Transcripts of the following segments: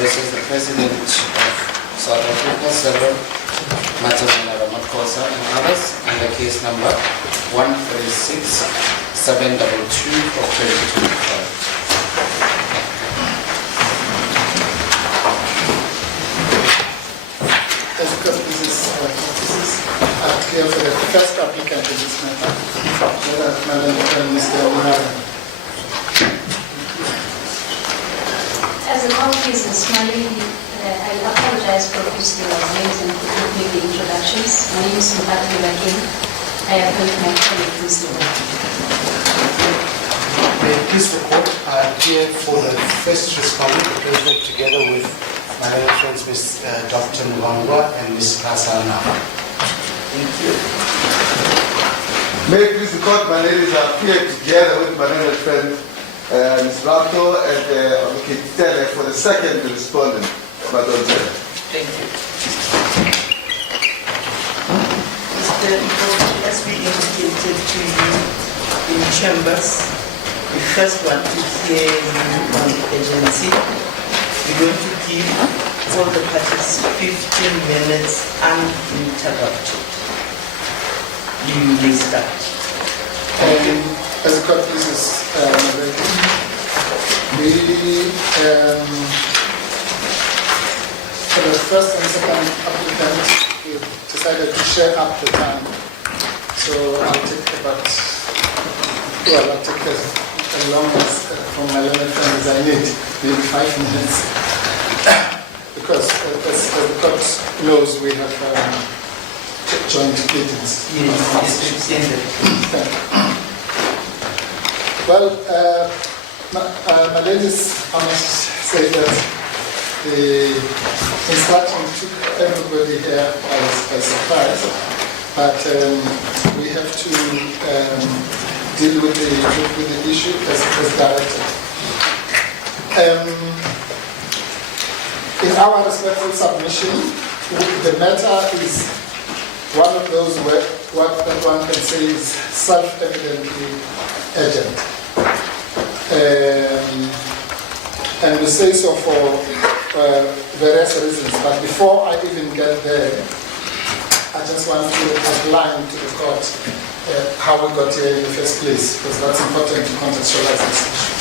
This is the President of South Africa, Cyril Madlanga Mkhwanazi and others, under case number 136722 of 2025. This is clear for the first applicant in this matter, Mr. As the court is smiling, I apologize for profusely my names and could not make the introductions. My name is Sizwe Party. I appoint my colleague, Mr. Please report. I'm here for the first respondent, the President, together with my other friends, Ms. Dr. Nhlanhla and Ms. Kasana. Thank you. May it please the court, my ladies are here together with my other friend, Ms. Rato and Kitele for the second respondent, Madam Chair. Thank you. Mr. Mpofu, as we indicated to you in chambers, the first one is here on the agency. We're going to give all the parties 15 minutes uninterrupted. You may start. As the court pleases, for the first and second applicant, we decided to share up the time. So I'll take as long as from my learned friend as I need, maybe 5 minutes. Because as the court knows, we have joint meetings. Yes, Well, my ladies, I must say that the instruction took everybody here by surprise, but we have to deal with the issue as directed. In our respectful submission, the matter is one of those where what one can say is self-evidently urgent. And we say so for various reasons, but before I even get there, I just want to outline to the court how we got here in the first place, because that's important to contextualize this issue.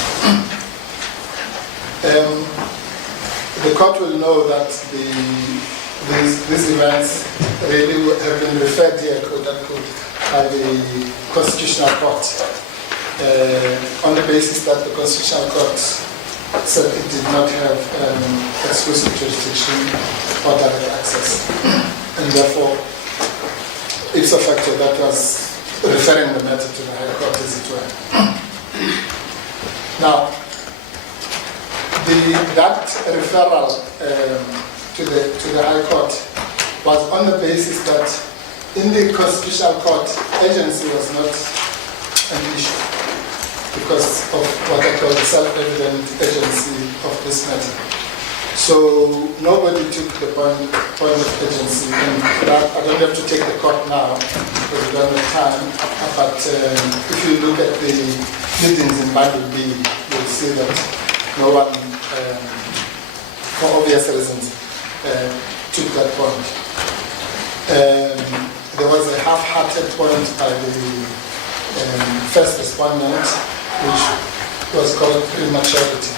The court will know that these events really have been referred here, by the Constitutional Court, on the basis that the Constitutional Court said it did not have exclusive jurisdiction or direct access. And therefore, ipso facto, that was referring the matter to the High Court, as it were. Now, that referral to the High Court was on the basis that in the Constitutional Court, agency was not an issue because of what I call the self-evident agency of this matter. So nobody took the point of agency, and I don't have to take the court now because we don't have time, but if you look at the meetings in Bundle B, you'll see that no one, for obvious reasons, took that point. There was a half-hearted point by the first respondent, which was called prematurity.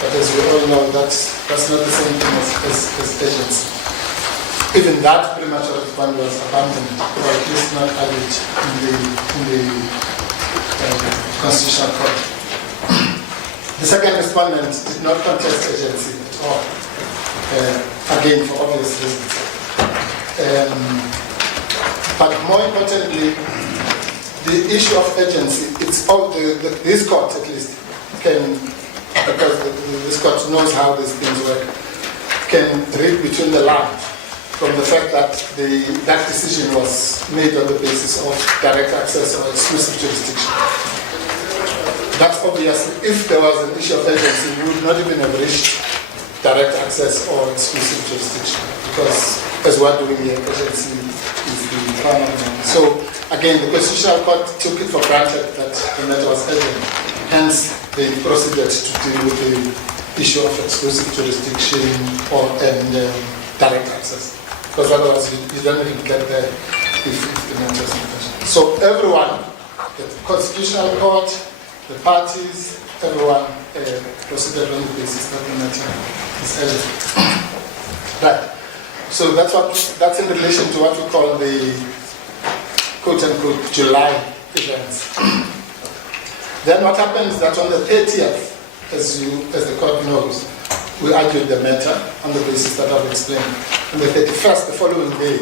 But as we all know, that's not the same thing as agency. Even that prematurity point was abandoned, or at least not added in the Constitutional Court. The second respondent did not contest agency at all, again for obvious reasons. But more importantly, the issue of agency, it's all this court at least can, because this court knows how these things work, can read between the lines from the fact that that decision was made on the basis of direct access or exclusive jurisdiction. That's obviously, if there was an issue of agency, we would not even have reached direct access or exclusive jurisdiction, because as we're doing here, agency is the primary one. So again, the Constitutional Court took it for granted that the matter was urgent. Hence, they proceeded to deal with the issue of exclusive jurisdiction and direct access. Because otherwise you don't even get there if the matter is not. So everyone, the Constitutional Court, the parties, everyone proceeded on the basis that the matter is eligible. Right. So that's in relation to what we call the quote-unquote July events. Then what happens is that on the 30th, as the court knows, we argued the matter on the basis that I've explained. On the 31st, the following day,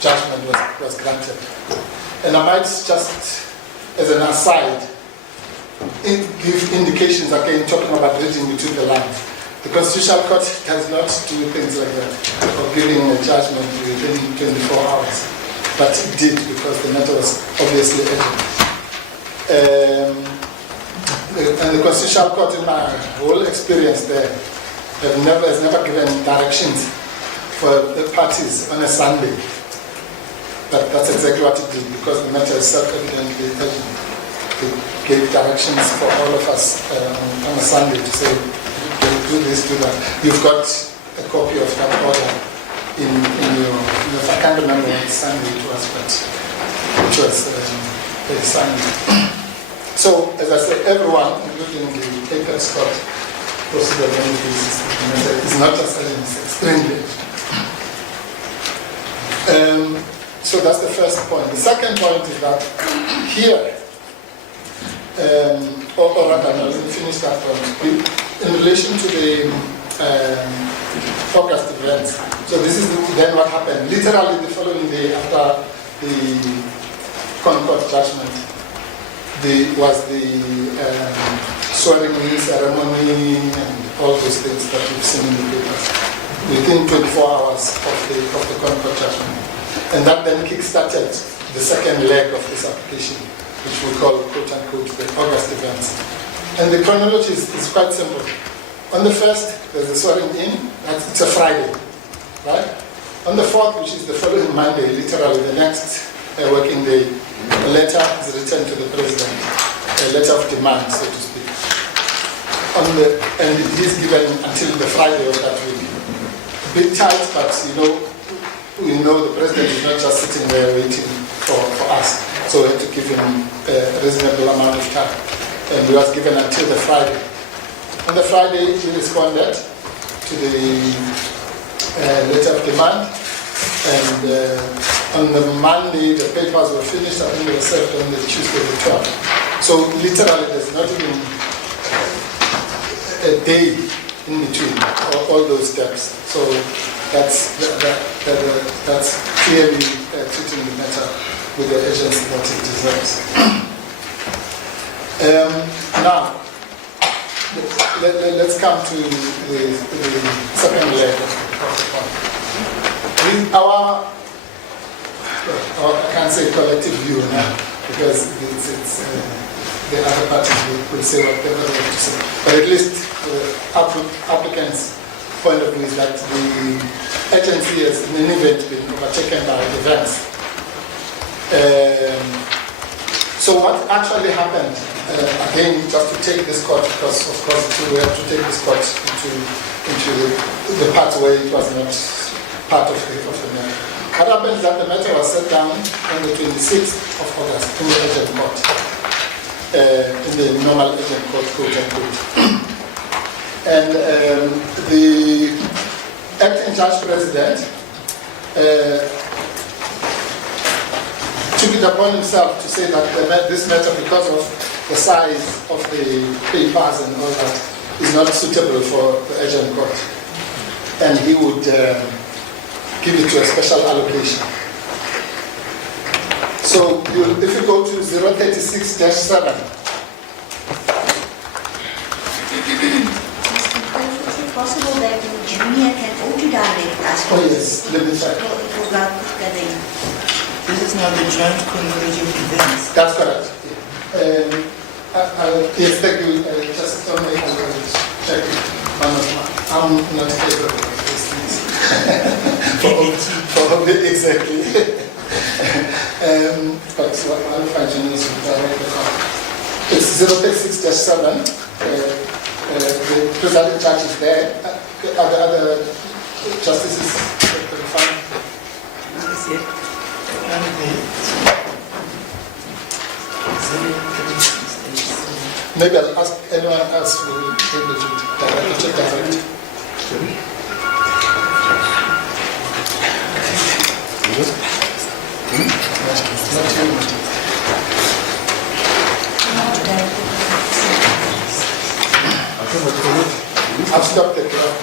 judgment was granted. And I might just, as an aside, give indications again, talking about reading between the lines. The Constitutional Court does not do things like that, or giving a judgment within 24 hours. But it did, because the matter was obviously urgent. And the Constitutional Court, in my whole experience there, has never given directions for the parties on a Sunday. But that's exactly what it did, because the matter is self-evidently urgent. It gave directions for all of us on a Sunday to say, do this, do that. You've got a copy of that order in your, I can't remember what Sunday it was, but it was a Sunday. So, as I said, everyone, including the Apex Court, proceeded on the basis that the matter is not just urgent, it's extremely urgent. So that's the first point. The second point is that here, or rather, let me finish that point. In relation to the August events, so this is then what happened. Literally the following day after the Concord judgment, was the swearing-in ceremony and all those things that we've seen in the papers within 24 hours of the Concord judgment. And that then kick-started the second leg of this application, which we call, quote-unquote, the August events. And the chronology is quite simple. On the 1st, there's the swearing-in, it's a Friday, right? On the 4th, which is the following Monday, literally the next working day, a letter is returned to the President, a letter of demand, so to speak. And it is given until the Friday of that week. A bit tight, but we know the President is not just sitting there waiting for us, so we have to give him a reasonable amount of time. And he was given until the Friday. On the Friday, he responded to the letter of demand, and on the Monday, the papers were finished. I think they were served on the Tuesday the 12th. So literally, there's not even a day in between all those steps. So that's clearly treating the matter with the urgency that it deserves. Now, let's come to the second leg of the point. I can't say collective view now, because it's the other parties will say whatever they have to say. But at least the applicant's point of view is that the agency has in any event been overtaken by events. So what actually happened, again, just to take this court, because of course we have to take this court into the part where it was not part of the matter. What happened is that the matter was set down on the 26th of August in the agent court, in the normal agent court, quote unquote. And the acting judge president took it upon himself to say that this matter, because of the size of the papers and all that, is not suitable for the agent court. And he would give it to a special allocation. So if you go to 036-7, Is it possible that the junior can auto direct us? oh yes, let me check. This is not the joint chronology of events. That's correct. Yes, thank you. Just tell me, check it. I'm not capable of these things. Exactly. But I'll find you this with the call. It's 036-7. the presiding judge is there. Are the other justices fine? Maybe I'll ask anyone else who will be able to direct. I've stopped the clock.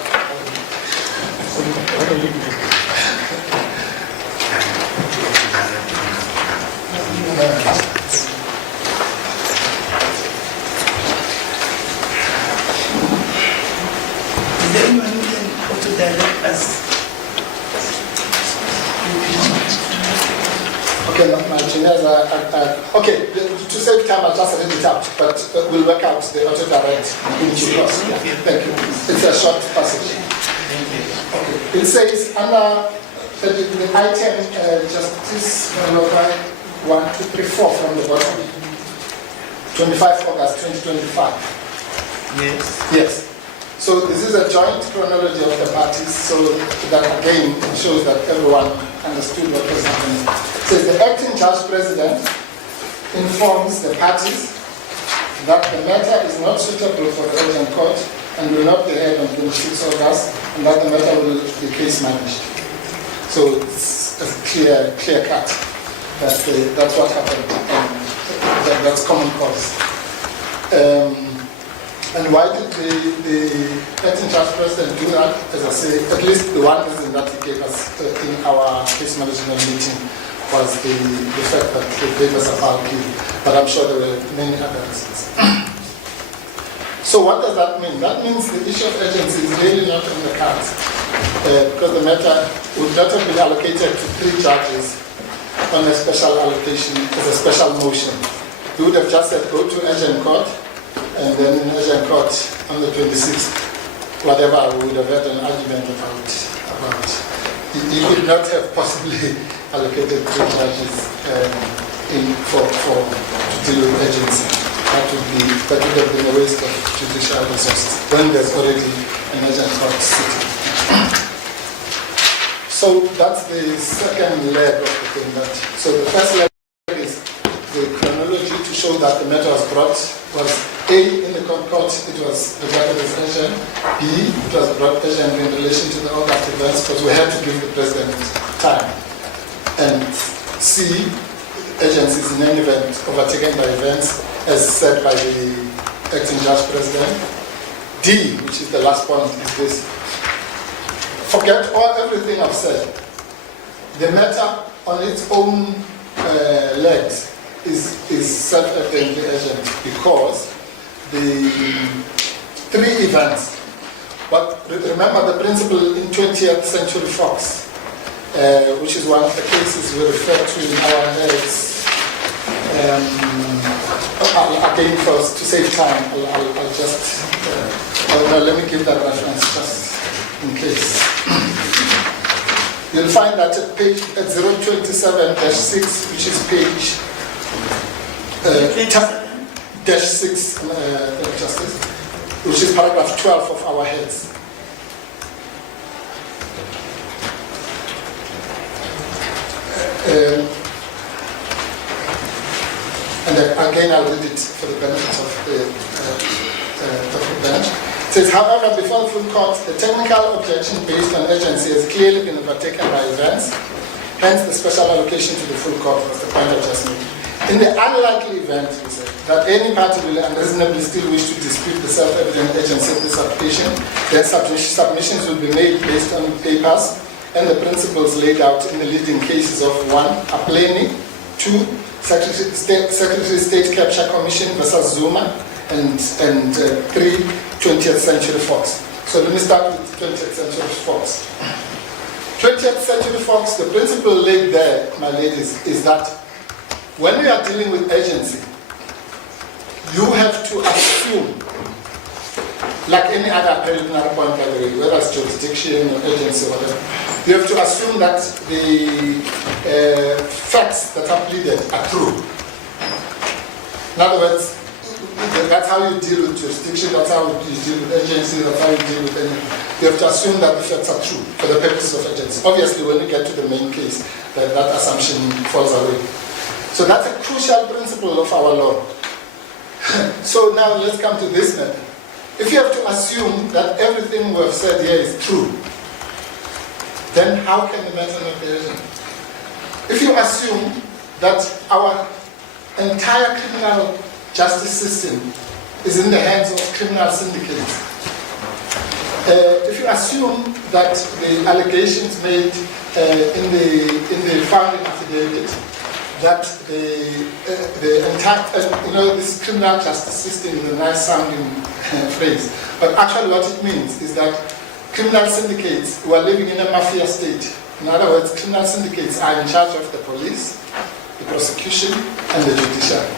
Is there anyone who can also direct us? Okay, my juniors are okay. To save time, I'll just read it out, but we'll work out the auto direct in due course. Thank you. It's a short passage. Okay. It says under the item Justice 1, 2, 3, 4 from the bottom, 25 August 2025. Yes. Yes. So this is a joint chronology of the parties, so that again shows that everyone understood what was happening. It says the acting judge president informs the parties that the matter is not suitable for the urgent court and will not be heard on 26 August, and that the matter will be case managed. So it's a clear cut. That's what happened, and that's common cause. And why did the acting judge president do that? As I say, at least the one reason that he gave us in our case management meeting was the fact that he gave us a bulky, but I'm sure there were many other reasons. So what does that mean? That means the issue of urgency is really not on the cards, because the matter would not have been allocated to 3 judges on a special allocation as a special motion. We would have just said go to urgent court, and then in urgent court on the 26th, whatever, we would have had an argument about. You could not have possibly allocated 3 judges to deal with urgency. That would have been a waste of judicial resources when there's already an urgent court sitting. So that's the second leg of the thing. So the first leg is the chronology to show that the matter was brought was A, in the court, it was regarded as urgent. B, it was brought urgent in relation to the August events because we had to give the president time. And C, urgency is in any event overtaken by events as said by the acting judge president. D, which is the last point, is this. Forget everything I've said. The matter on its own legs is self-evidently urgent because the 3 events, but remember the principle in 20th Century Fox, which is one of the cases we refer to in our heads. Again, first, to save time, I'll just, no, let me give that reference just in case. You'll find that at page 027-6, which is page 6, Justice, which is paragraph 12 of our heads. And again, I'll read it for the benefit of the bench. It says, however, before the full court, the technical objection based on urgency has clearly been overtaken by events. Hence, the special allocation to the full court was the point I just made. In the unlikely event, we said, that any party will unreasonably still wish to dispute the self-evident urgency of this application, then submissions will be made based on papers and the principles laid out in the leading cases of 1. Apleni, 2. Secretary of State Capture Commission versus Zuma, and 3. 20th Century Fox. So let me start with 20th Century Fox. 20th Century Fox, the principle laid there, my ladies, is that when we are dealing with urgency, you have to assume, like any other preliminary point, by the way, whether it's jurisdiction or agency or whatever, you have to assume that the facts that are pleaded are true. In other words, That's how you deal with jurisdiction, that's how you deal with agency, that's how you deal with anything. You have to assume that the facts are true for the purposes of agency. Obviously, when you get to the main case, then that assumption falls away. So that's a crucial principle of our law. So now let's come to this method. If you have to assume that everything we have said here is true, then how can the matter not be urgent? If you assume that our entire criminal justice system is in the hands of criminal syndicates, if you assume that the allegations made in the founding affidavit, that the entire, this criminal justice system is a nice sounding phrase, but actually what it means is that criminal syndicates who are living in a mafia state. In other words, criminal syndicates are in charge of the police, the prosecution, and the judiciary.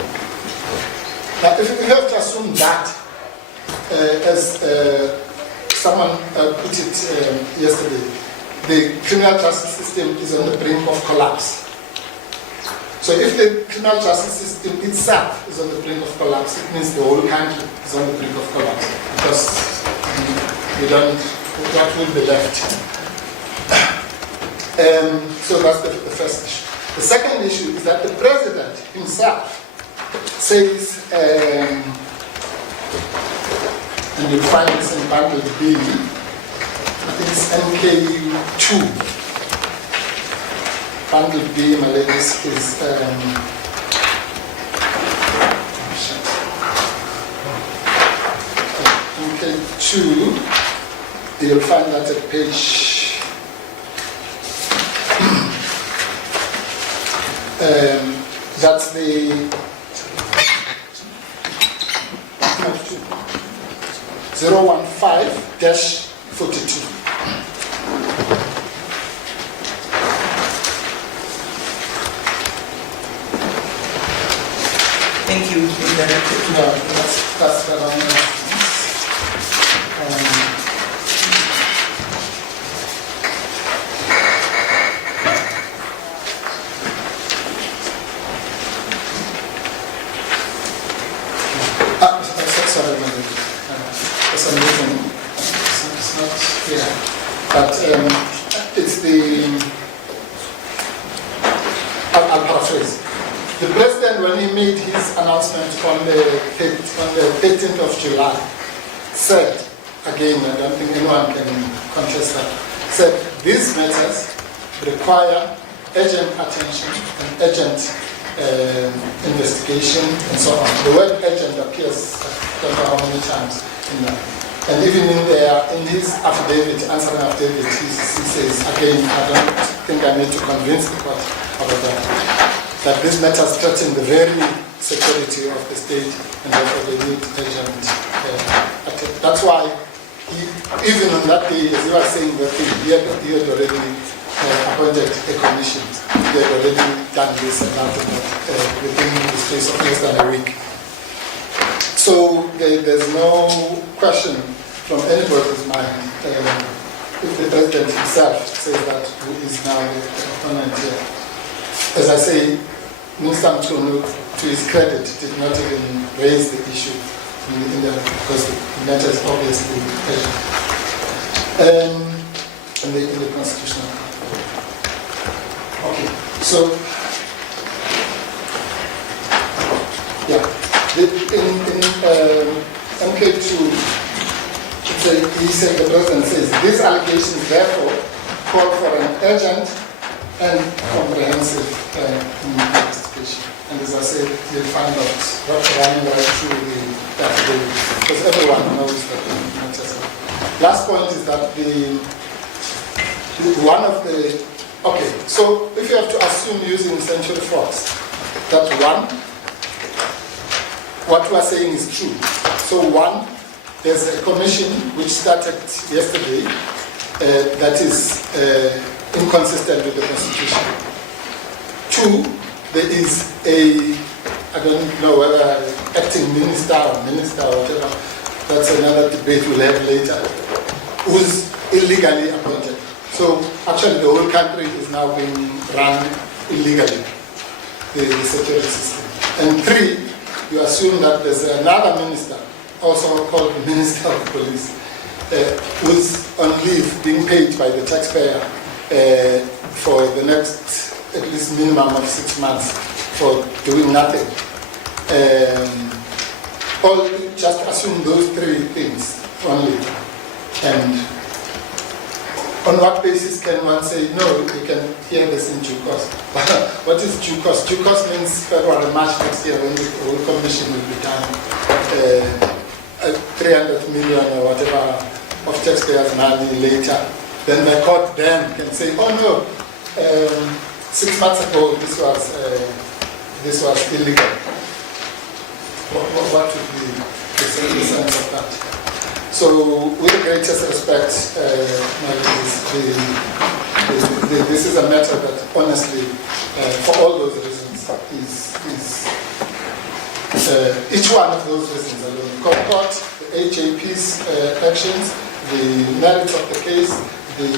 Now, if we have to assume that, as someone put it yesterday, the criminal justice system is on the brink of collapse. So if the criminal justice system itself is on the brink of collapse, it means the whole country is on the brink of collapse, because what will be left? So that's the first issue. The second issue is that the president himself says, and you'll find this in bundle B, I think it's MK2. Bundle B, my ladies, is MK2. You'll find that at page that's the 015-42. Thank you. No, that's the wrong one. Sorry, for some reason it's not here, but it's the, I'll paraphrase. The president, when he made his announcement on the 13th of July, said, again, I don't think anyone can contest that, said these matters require urgent attention and urgent investigation and so on. The word urgent appears, I don't know how many times in that. And even in his affidavit, answering affidavit, he says, again, I don't think I need to convince the court about that these matters threaten the very security of the state, and therefore they need urgent attention. That's why even on that day, as you are saying, that he had already appointed a commission. He had already done this and that within the space of less than a week. So there's no question from anybody's mind if the president himself says that who is now the opponent here. As I say, Minister Mkhwanazi, to his credit, did not even raise the issue because the matter is obviously in the constitutional court. Okay, so yeah, in MK2, he said, the president says, these allegations therefore call for an urgent and comprehensive investigation. And as I said, you'll find out running right through the affidavit, because everyone knows that the matters are. Last point is that okay, so if you have to assume using Century Fox, that one, what we are saying is true. So one, there's a commission which started yesterday that is inconsistent with the Constitution. Two, there is I don't know whether acting minister or whatever, that's another debate we'll have later, who's illegally appointed. So actually the whole country is now being run illegally, the security system. And three, you assume that there's another minister, also called the Minister of Police, who's on leave, being paid by the taxpayer for the next at least minimum of 6 months for doing nothing. Or just assume those 3 things only. And on what basis can one say, no, we can hear this in due course? What is due course? Due course means February, March next year when the whole commission will be done. 300 million or whatever of taxpayers' money later. Then the court then can say, oh no, 6 months ago this was illegal. What would be the sense of that? So, with the greatest respect, this is a matter that, honestly, for all those reasons, each one of those reasons alone, Concord, the HAP's actions, the merits of the case, the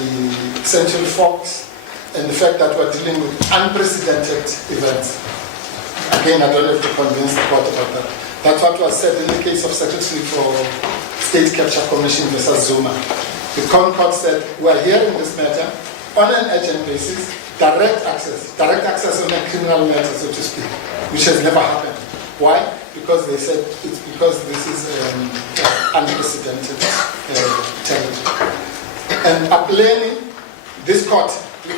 Century Fox, and the fact that we're dealing with unprecedented events. Again, I don't have to convince the court about that. That's what was said in the case of Secretary for State Capture Commission versus Zuma. The Concord said, we're hearing this matter on an urgent basis, direct access on a criminal matter, so to speak, which has never happened. Why? Because they said it's because this is unprecedented territory. And Apleni, this court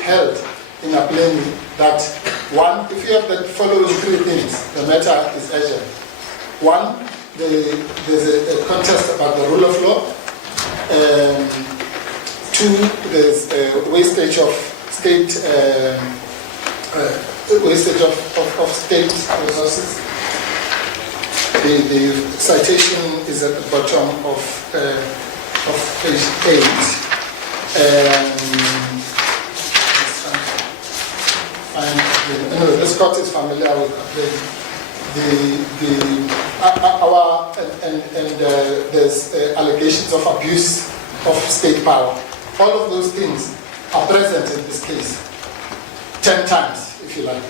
held in Apleni that one, if you have the following 3 things, the matter is urgent. 1, there's a contest about the rule of law. 2, there's wastage of state state resources. The citation is at the bottom of page 8. Anyway, this court is familiar with there's allegations of abuse of state power. All of those things are present in this case, 10 times, if you like.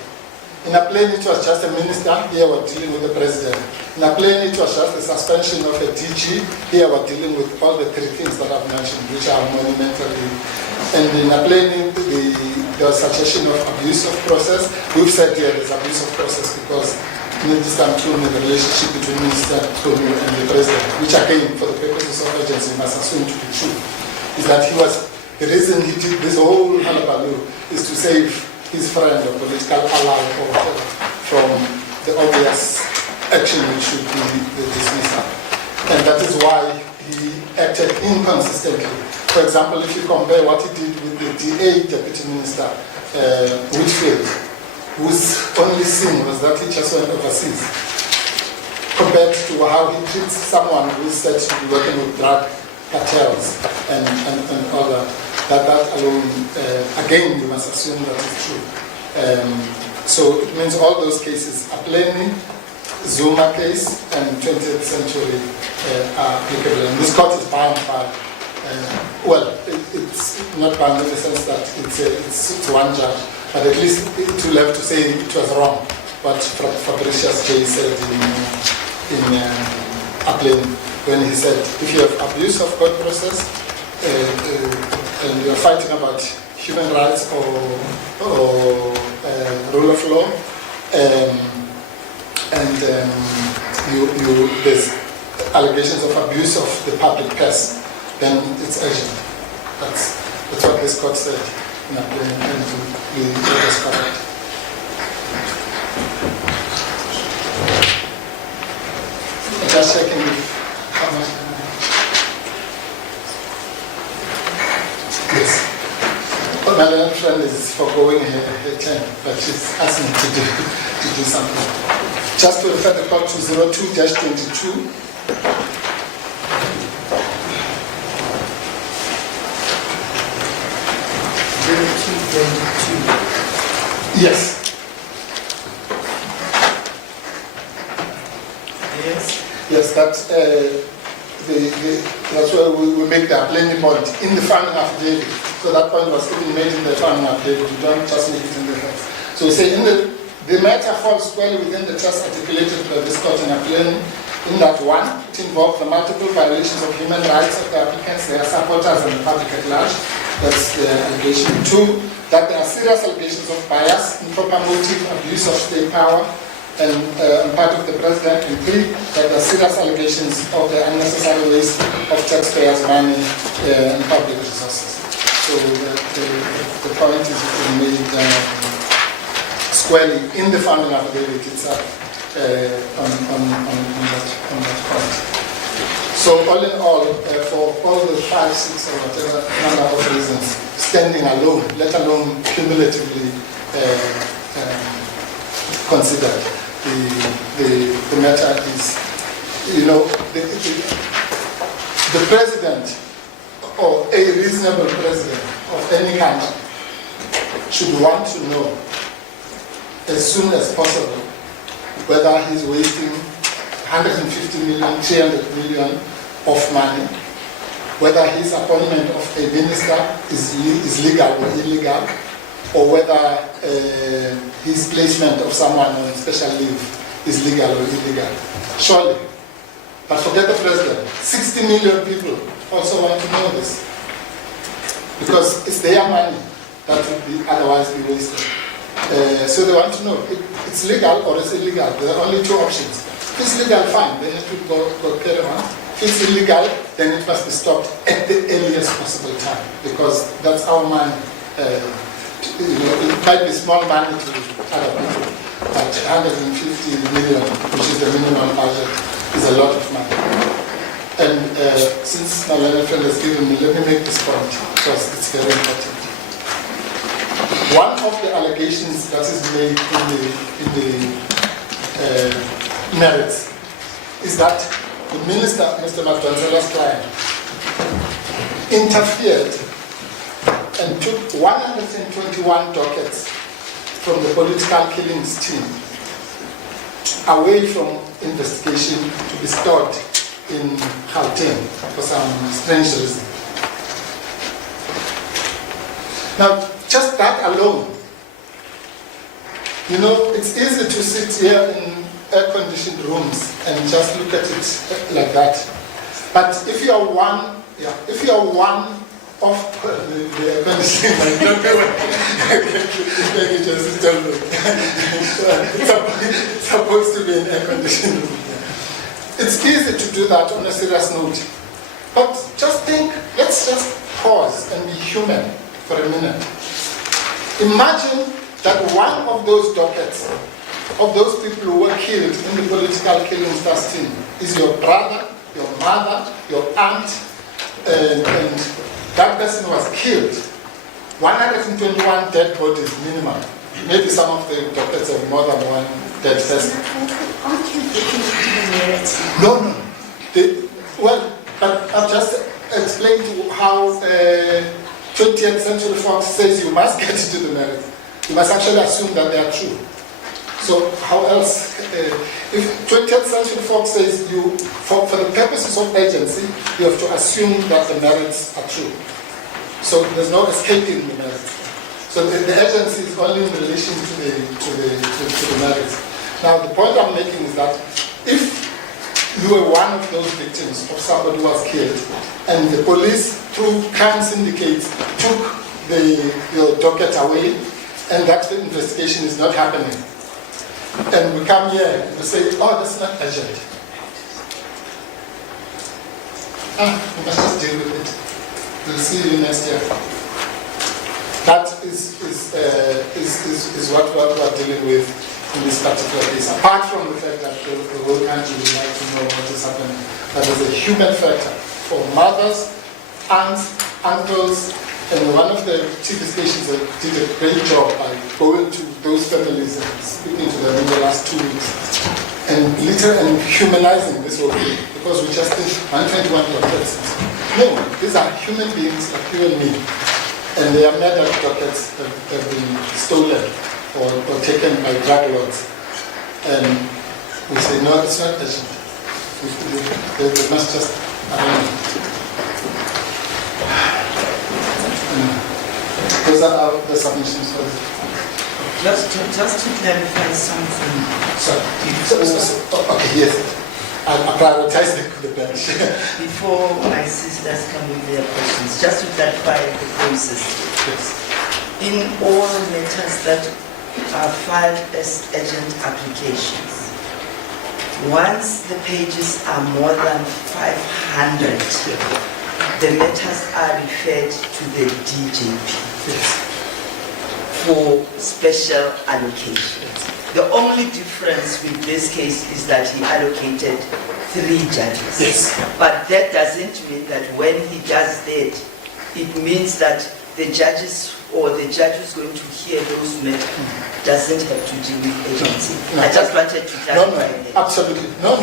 In Apleni, it was just a minister. Here we're dealing with the president. In Apleni, it was just the suspension of a DG. Here we're dealing with all the 3 things that I've mentioned, which are monumentally. And in Apleni, there was suggestion of abuse of process. We've said here there's abuse of process because Minister Mkhwanazi, the relationship between Minister Mkhwanazi and the President, which again, for the purposes of urgency, must assume to be true, is that the reason he did this whole hullabaloo is to save his friend or political ally or whatever from the obvious action which should be the dismissal. And that is why he acted inconsistently. For example, if you compare what he did with the DA Deputy Minister, Whitfield, whose only sin was that he just went overseas, compared to how he treats someone who is said to be working with drug cartels and all that. That alone, again, you must assume that is true. So it means all those cases, Apleni, Zuma case, and 20th century are applicable. And this court is bound by, it's not bound in the sense that it's one judge, but at least it will have to say it was wrong. What Fabricius J said in Apleni, when he said, if you have abuse of court process, and you're fighting about human rights or rule of law, there's allegations of abuse of the public purse, then it's urgent. That's what this court said in Apleni, and to be discovered. Just checking how much. Yes. Well, my little friend is foregoing her time, but she's asking me to do something. Just to refer the court to 02-22. Yes. Yes, that's that's where we make the Apleni point in the founding affidavit. So that point was even made in the founding affidavit. You don't just make it in the text. So we say in the the matter falls squarely within the test articulated by this court in appealing in that 1, it involved the multiple violations of human rights of the applicants, their supporters, and the public at large. That's the allegation. 2, that there are serious allegations of bias, improper motive, abuse of state power, and on part of the president. And 3, that there are serious allegations of the unnecessary waste of taxpayers' money and public resources. So the point is made squarely in the founding affidavit itself. On that point. So all in all, for all the 5, 6 or whatever number of reasons, standing alone, let alone cumulatively considered, the matter is, the president or a reasonable president of any country should want to know as soon as possible whether he's wasting 150 million, 300 million of money, whether his appointment of a minister is legal or illegal, or whether his placement of someone on special leave is legal or illegal. Surely. But forget the president. 60 million people also want to know this. Because it's their money that would be otherwise be wasted. So they want to know, it's legal or it's illegal. There are only 2 options. If it's legal, fine, then it will go carry on. If it's illegal, then it must be stopped at the earliest possible time, because that's our money. It might be small money to other people, but 150 million, which is the minimum budget, is a lot of money. And since my learned friend has given me, let me make this point, because it's very important. One of the allegations that is made in the merits is that the minister, Mr. Madlangela's client, interfered and took 121 dockets from the political killings team away from investigation to be stored in Gauteng for some strange reason. Now, just that alone, it's easy to sit here in air-conditioned rooms and just look at it like that. But if you are one of the air conditioning, it's supposed to be an air-conditioned room. It's easy to do that on a serious note. But just think, let's just pause and be human for a minute. Imagine that one of those dockets, of those people who were killed in the political killing stars team, is your brother, your mother, your aunt, and that person was killed. 121 dead bodies minimum. Maybe some of the dockets have more than one dead person. Aren't you getting into the merits? No. I've just explained how 20th Century Fox says you must get into the merits. You must actually assume that they are true. So how else? If 20th Century Fox says for the purposes of agency, you have to assume that the merits are true. So there's no escaping the merits. So the agency is only in relation to the merits. Now the point I'm making is that if you were one of those victims of somebody who was killed, and the police, through crime syndicates, took your docket away, and that the investigation is not happening, and we come here and we say, oh, that's not urgent. We must just deal with it. We'll see you next year. That is what we're dealing with in this particular case. Apart from the fact that the whole country would like to know what is happening, but there's a human factor for mothers, aunts, uncles, and one of the TV stations did a great job by going to those families and speaking to them in the last 2 weeks, and literally humanizing this whole thing, because we just think 121 dockets. No, these are human beings like you and me, and their medical dockets have been stolen or taken by drug lords. And we say, no, it's not urgent. They must just arrange it. Those are the submissions for this. Just to clarify something. Okay, yes. I prioritize the bench. Before my sisters come with their questions, just to clarify the process. Yes. In all matters that are filed as urgent applications, once the pages are more than 500, the matters are referred to the DJP. Yes. For special allocations. The only difference with this case is that he allocated 3 judges. Yes. But that doesn't mean that when he does that, it means that the judges or the judge who's going to hear those matters doesn't have to deal with agency. No. I just wanted to clarify No, that. absolutely. No.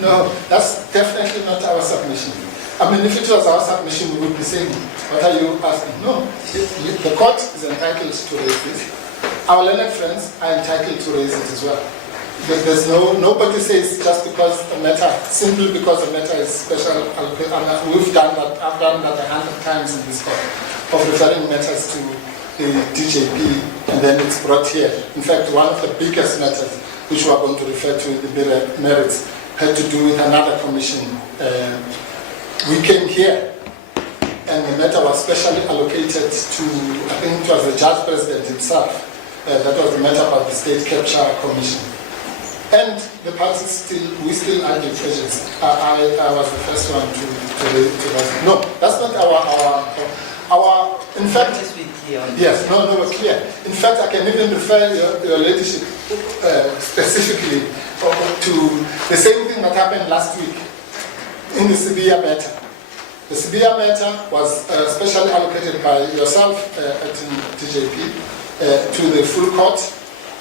No, that's definitely not our submission. I mean, if it was our submission, we would be saying, what are you asking? No, the court is entitled to raise this. Our learned friends are entitled to raise it as well. There's nobody says just because a matter, simply because a matter is special. We've done that, I've done that 100 times in this court, of referring matters to the DJP, and then it's brought here. In fact, one of the biggest matters, which we are going to refer to in the merits, had to do with another commission. We came here, and the matter was specially allocated to, I think it was the judge president himself. That was the matter about the State Capture Commission. And the parties we still argued urgency. I was the first one to that. No, that's not our in fact, Just be clear on yes, no, we're clear. In fact, I can even refer your ladyship specifically to the same thing that happened last week. In the Sibia matter. The Sibia matter was specially allocated by yourself at TJP to the full court,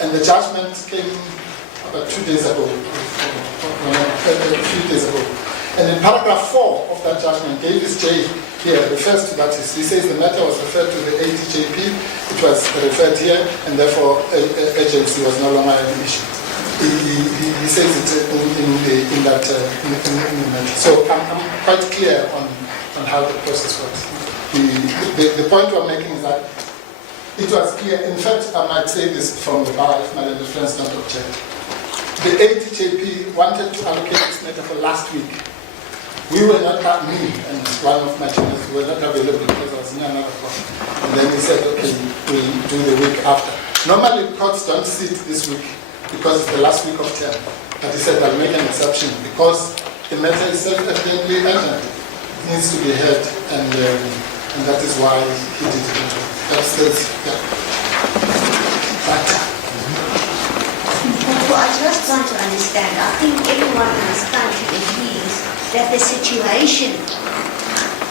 and the judgment came about 2 days ago, a few days ago. And in paragraph 4 of that judgment, Davis J. here refers to that. He says the matter was referred to the ATJP, it was referred here, and therefore agency was no longer an issue. He says it in that matter. So I'm quite clear on how the process works. The point we're making is that it was clear. In fact, I might say this from the bar if my learned friends don't object. The ATJP wanted to allocate this matter for last week. We were not, me and one of my journalists were not available because I was in another court. And then he said, okay, we'll do the week after. Normally courts don't sit this week, because it's the last week of term. But he said, I'll make an exception because the matter is self-evidently urgent. It needs to be heard, and that is why he did it. I just want to understand, I think everyone in this country agrees that the situation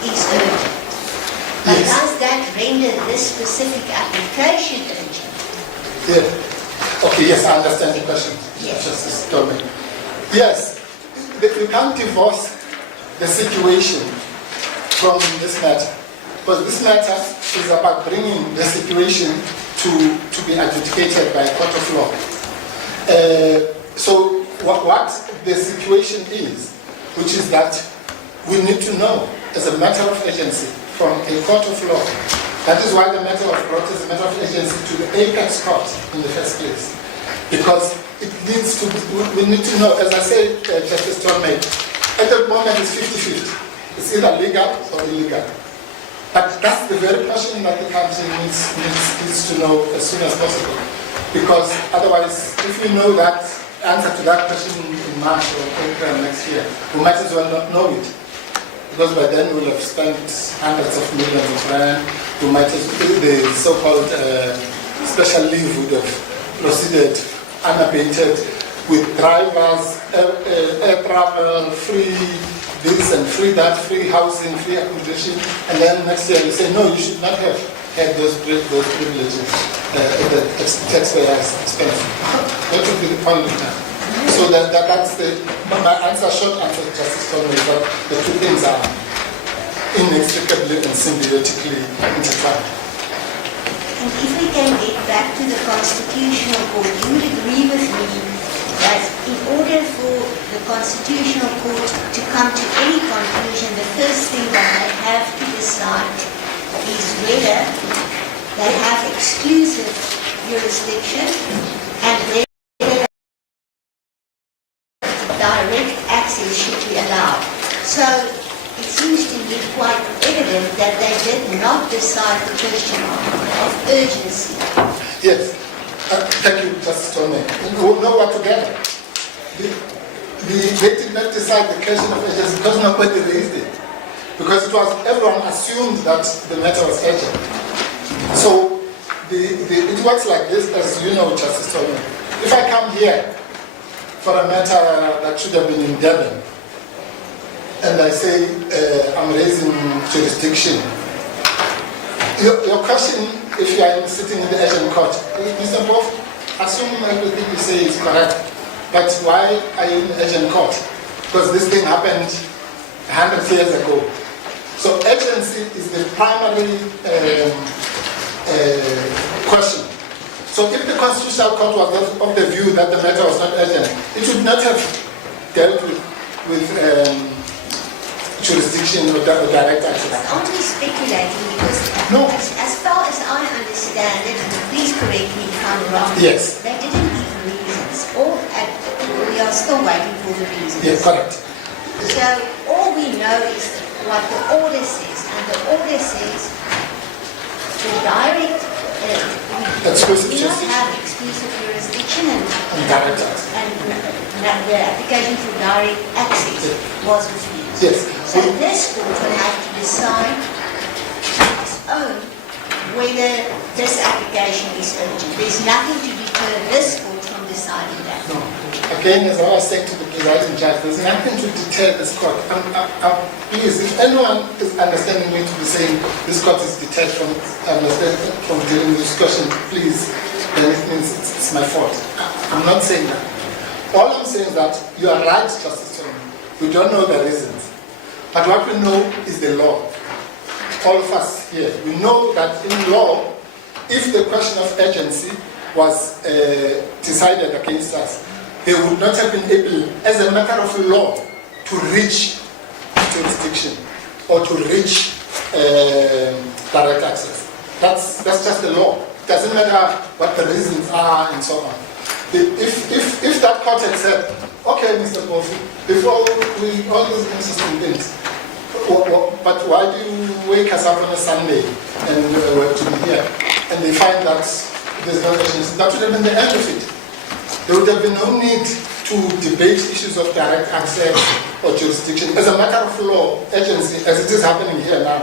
is urgent. But Yes. does that render this specific application urgent? Yeah. Okay, yes, I understand the question. Yes. Justice told me. Yes, you can't divorce the situation from this matter, because this matter is about bringing the situation to be adjudicated by a court of law. So what the situation is, which is that we need to know as a matter of agency from a court of law. That is why the matter was brought as a matter of agency to the Apex Court in the first place. Because it needs to, we need to know, as I said, Justice Tormey, at the moment it's 50-50. It's either legal or illegal. But that's the very question that the country needs to know as soon as possible. Because otherwise, if we know that answer to that question in March or April next year, we might as well not know it. Because by then we'll have spent hundreds of millions of rand. We might as well, the so-called special leave would have proceeded unabated with drivers, air travel, free this and free that, free housing, free accommodation, and then next year you say, no, you should not have had those privileges at the taxpayer's expense. That would be the point of that. So that's my answer, short answer to Justice Tony, is that the two things are inextricably and symbiotically intertwined. And if we can get back to the Constitutional Court, you would agree with me that in order for the Constitutional Court to come to any conclusion, the first thing that they have to decide is whether they have exclusive jurisdiction and whether direct access should be allowed. So it seems to me quite evident that they did not decide the question of urgency. Yes. Thank you, Justice Tony. We know what together. They did not decide the question of urgency because nobody raised it. Because everyone assumed that the matter was urgent. So it works like this, as you know, Justice Tony. If I come here for a matter that should have been in Devon, and I say I'm raising jurisdiction, your question, if you are sitting in the urgent court, Mr. Mpofu, assume everything you say is correct, but why are you in the urgent court? Because this thing happened 100 years ago. So urgency is the primary question. So if the Constitutional Court was of the view that the matter was not urgent, it would not have dealt with jurisdiction or direct access. But aren't we speculating? Because No. as far as I understand it, and please correct me if I'm wrong, Yes. they didn't give reasons. We are still waiting for the reasons. Yes, correct. So all we know is what the order says, and the order says the direct, Exclusive we do not jurisdiction. have exclusive jurisdiction and Direct access. the application for direct access was refused. Yes. So this court will have to decide on its own whether this application is urgent. There's nothing to deter this court from deciding that. No. Again, as I was saying to the presiding judge, there's nothing to deter this court. Please, if anyone is understanding me to be saying this court is deterred from dealing with this question, please, then it means it's my fault. I'm not saying that. All I'm saying is that you are right, Justice Tony. We don't know the reasons. But what we know is the law. All of us here, we know that in law, if the question of urgency was decided against us, they would not have been able, as a matter of law, to reach jurisdiction or to reach direct access. That's just the law. It doesn't matter what the reasons are and so on. If that court had said, okay, Mr. Mpofu, before we all these interesting things, but why do you wake us up on a Sunday and to be here? And they find that there's no urgency. That would have been the end of it. There would have been no need to debate issues of direct access or jurisdiction. As a matter of law, urgency, as it is happening here now,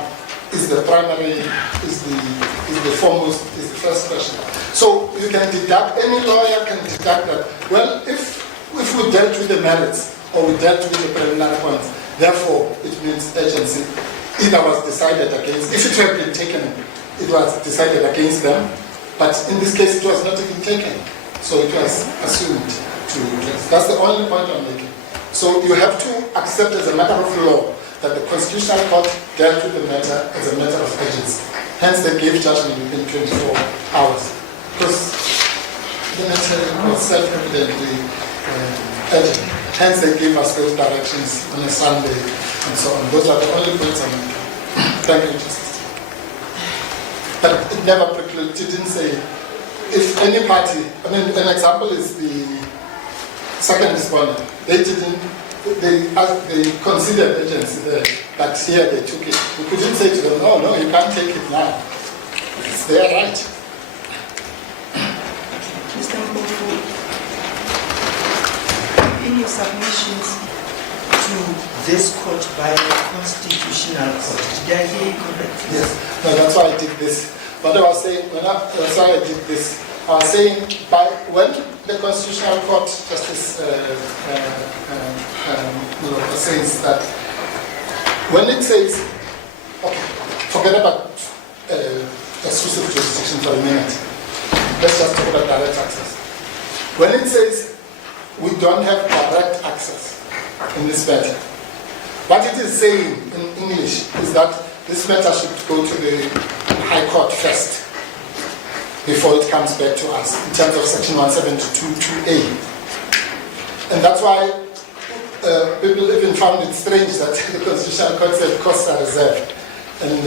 is the primary, is the foremost, is the first question. So you can deduct, any lawyer can deduct that, well, if we dealt with the merits or we dealt with the preliminary points, therefore it means urgency either was decided against, if it had been taken, it was decided against them, but in this case it was not even taken. So it was assumed to redress. That's the only point I'm making. So you have to accept as a matter of law that the Constitutional Court dealt with the matter as a matter of urgency. Hence they gave judgment within 24 hours. Because the matter was self-evidently urgent. Hence they gave us those directions on a Sunday and so on. Those are the only points I'm making. Thank you, Justice. But it never precluded, it didn't say, if any party, I mean, an example is the second respondent. They considered urgency there, but here they took it. We couldn't say to them, oh no, you can't take it now. It's their right. Mr. Mpofu, in your submissions to this court by the Constitutional Court, did I hear you correctly? Yes, no, that's why I did this. What I was saying, that's why I did this. I was saying, when the Constitutional Court Justice says that, when it says, okay, forget about exclusive jurisdiction for a minute. Let's just talk about direct access. When it says we don't have direct access in this matter, what it is saying in English is that this matter should go to the High Court first before it comes back to us in terms of Section 172(2)(a). And that's why people even found it strange that the Constitutional Court said costs are reserved. And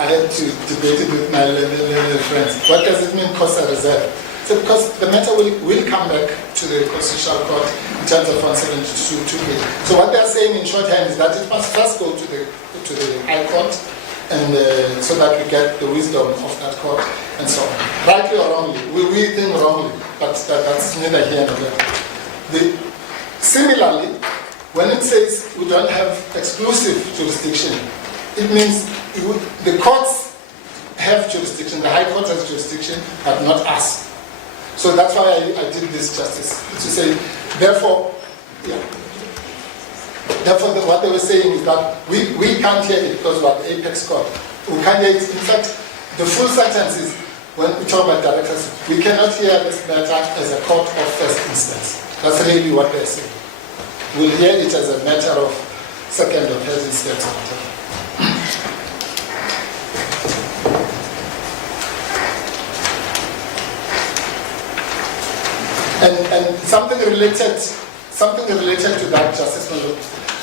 I had to debate it with my learned friends. What does it mean, costs are reserved? So because the matter will come back to the Constitutional Court in terms of 172. So what they are saying in shorthand is that it must first go to the High Court, and so that we get the wisdom of that court and so on. Rightly or wrongly, we think wrongly, but that's neither here nor there. Similarly, when it says we don't have exclusive jurisdiction, it means the courts have jurisdiction, the High Court has jurisdiction, but not us. So that's why I did this justice, to say, therefore, what they were saying is that we can't hear it because we're the apex court. We can't hear it. In fact, the full sentence is, when we talk about directors, we cannot hear this matter as a court of first instance. That's really what they're saying. We'll hear it as a matter of second or third instance. And something related to that, Justice Molo,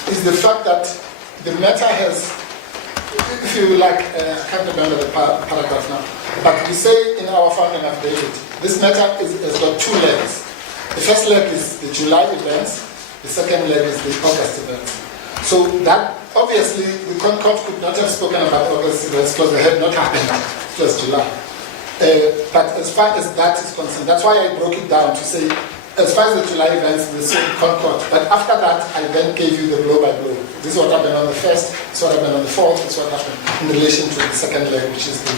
is the fact that the matter has, if you like, I can't remember the paragraph now, but we say in our founding affidavit, this matter has got two legs. The first leg is the July events, the second leg is the August events. So that, obviously, the court could not have spoken about August events because they had not happened, it was July. But as far as that is concerned, that's why I broke it down to say, as far as the July events, the Concord. But after that, I then gave you the blow by blow. This is what happened on the 1st, this is what happened on the 4th, this is what happened in relation to the second leg, which is the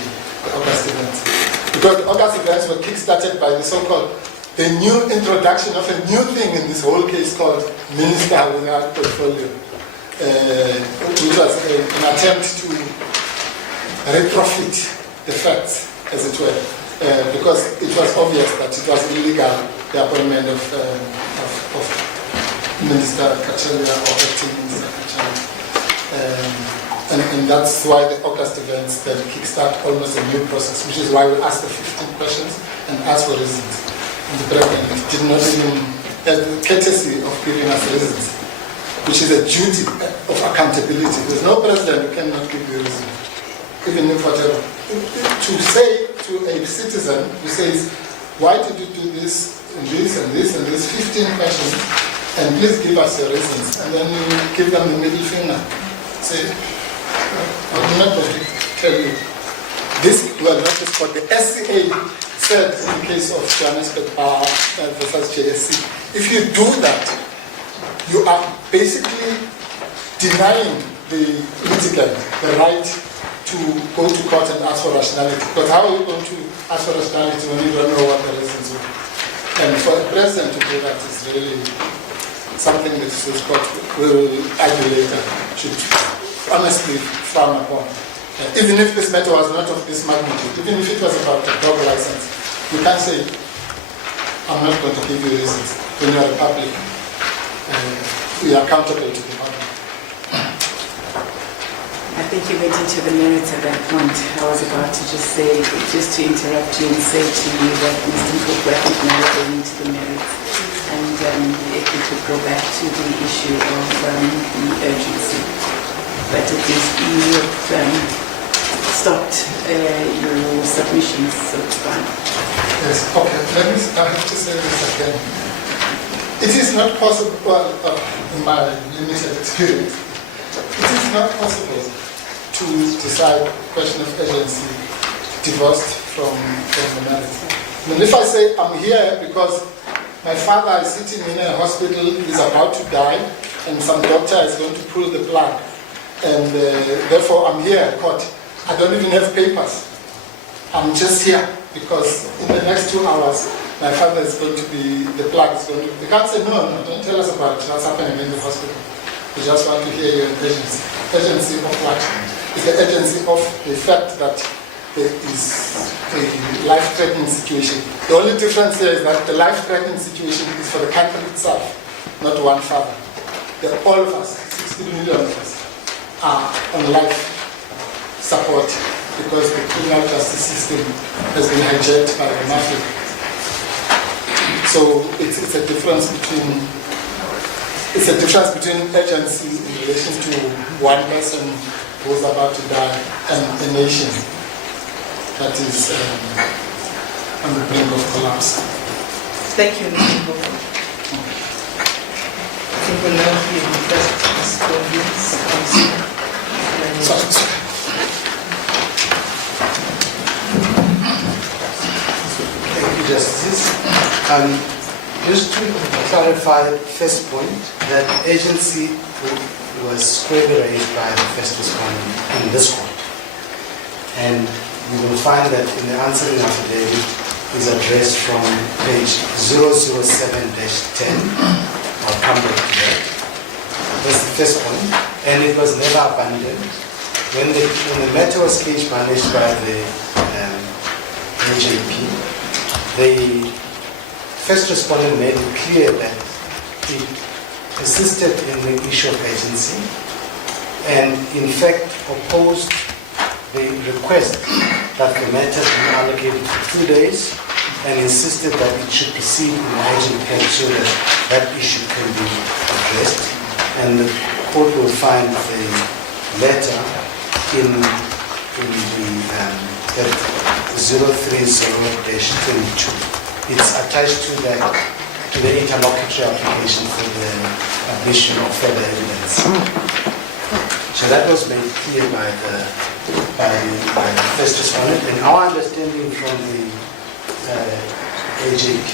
August events. Because the August events were kick-started by the so-called, the new introduction of a new thing in this whole case called Minister Without Portfolio, which was an attempt to retrofit the facts, as it were, because it was obvious that it was illegal, the appointment of Minister Kachelia or acting Minister Kachelia. And that's why the August events then kickstart almost a new process, which is why we asked the 15 questions and asked for reasons. And the president did not even have the courtesy of giving us reasons, which is a duty of accountability. There's no president who cannot give you reason, even if whatever. To say to a citizen who says, why did you do this and this and this and this, 15 questions, and please give us your reasons, and then you give them the middle finger. Say, I'm not going to tell you. This was not just what the SCA said in the case of Johannesburg Bar versus JSC. If you do that, you are basically denying the litigant the right to go to court and ask for rationality. Because how are you going to ask for rationality when you don't know what the reasons are? And for a president to do that is really something that this court will argue later should honestly frown upon. Even if this matter was not of this magnitude, even if it was about a dog license, you can't say, I'm not going to give you reasons. When you are a public, we are accountable to the public. I think you went into the merits at that point. I was about to just say, just to interrupt you and say to you that Mr. Mpofu, I think now we're going into the merits. And if we could go back to the issue of the urgency. But at least you have stopped your submissions, so it's fine. Yes, okay. I have to say this again. It is not possible, well, in my limited experience, it is not possible to decide the question of urgency divorced from the merits. I mean, if I say I'm here because my father is sitting in a hospital, he's about to die, and some doctor is going to pull the plug, and therefore I'm here, court. I don't even have papers. I'm just here because in the next 2 hours, my father is going to be, the plug is going to, they can't say, no, don't tell us about what's happening in the hospital. We just want to hear your urgency. Urgency of what? It's the urgency of the fact that there is a life-threatening situation. The only difference here is that the life-threatening situation is for the country itself, not one father. All of us, 60 million of us, are on life support because the criminal justice system has been hijacked by the mafia. So it's a difference between urgency in relation to one person who's about to die and a nation that is on the brink of collapse. Thank you, Mr. Mpofu. I think we'll now hear the first respondents. Counsel. Thank you, Justice. Just to clarify the first point, that agency was squarely raised by the first respondent in this court. And you will find that in the answering affidavit is addressed from page 007-10. I'll come back to that. That's the first point. And it was never abandoned. When the matter was case managed by the AJP, the first respondent made it clear that it persisted in the issue of agency and in fact opposed the request that the matter be allocated for 2 days and insisted that it should proceed in the agent care so that that issue can be addressed. And the court will find the letter in the 030-22. It's attached to the interlocutory application for the admission of further evidence. So that was made clear by the first respondent. And our understanding from the AJP,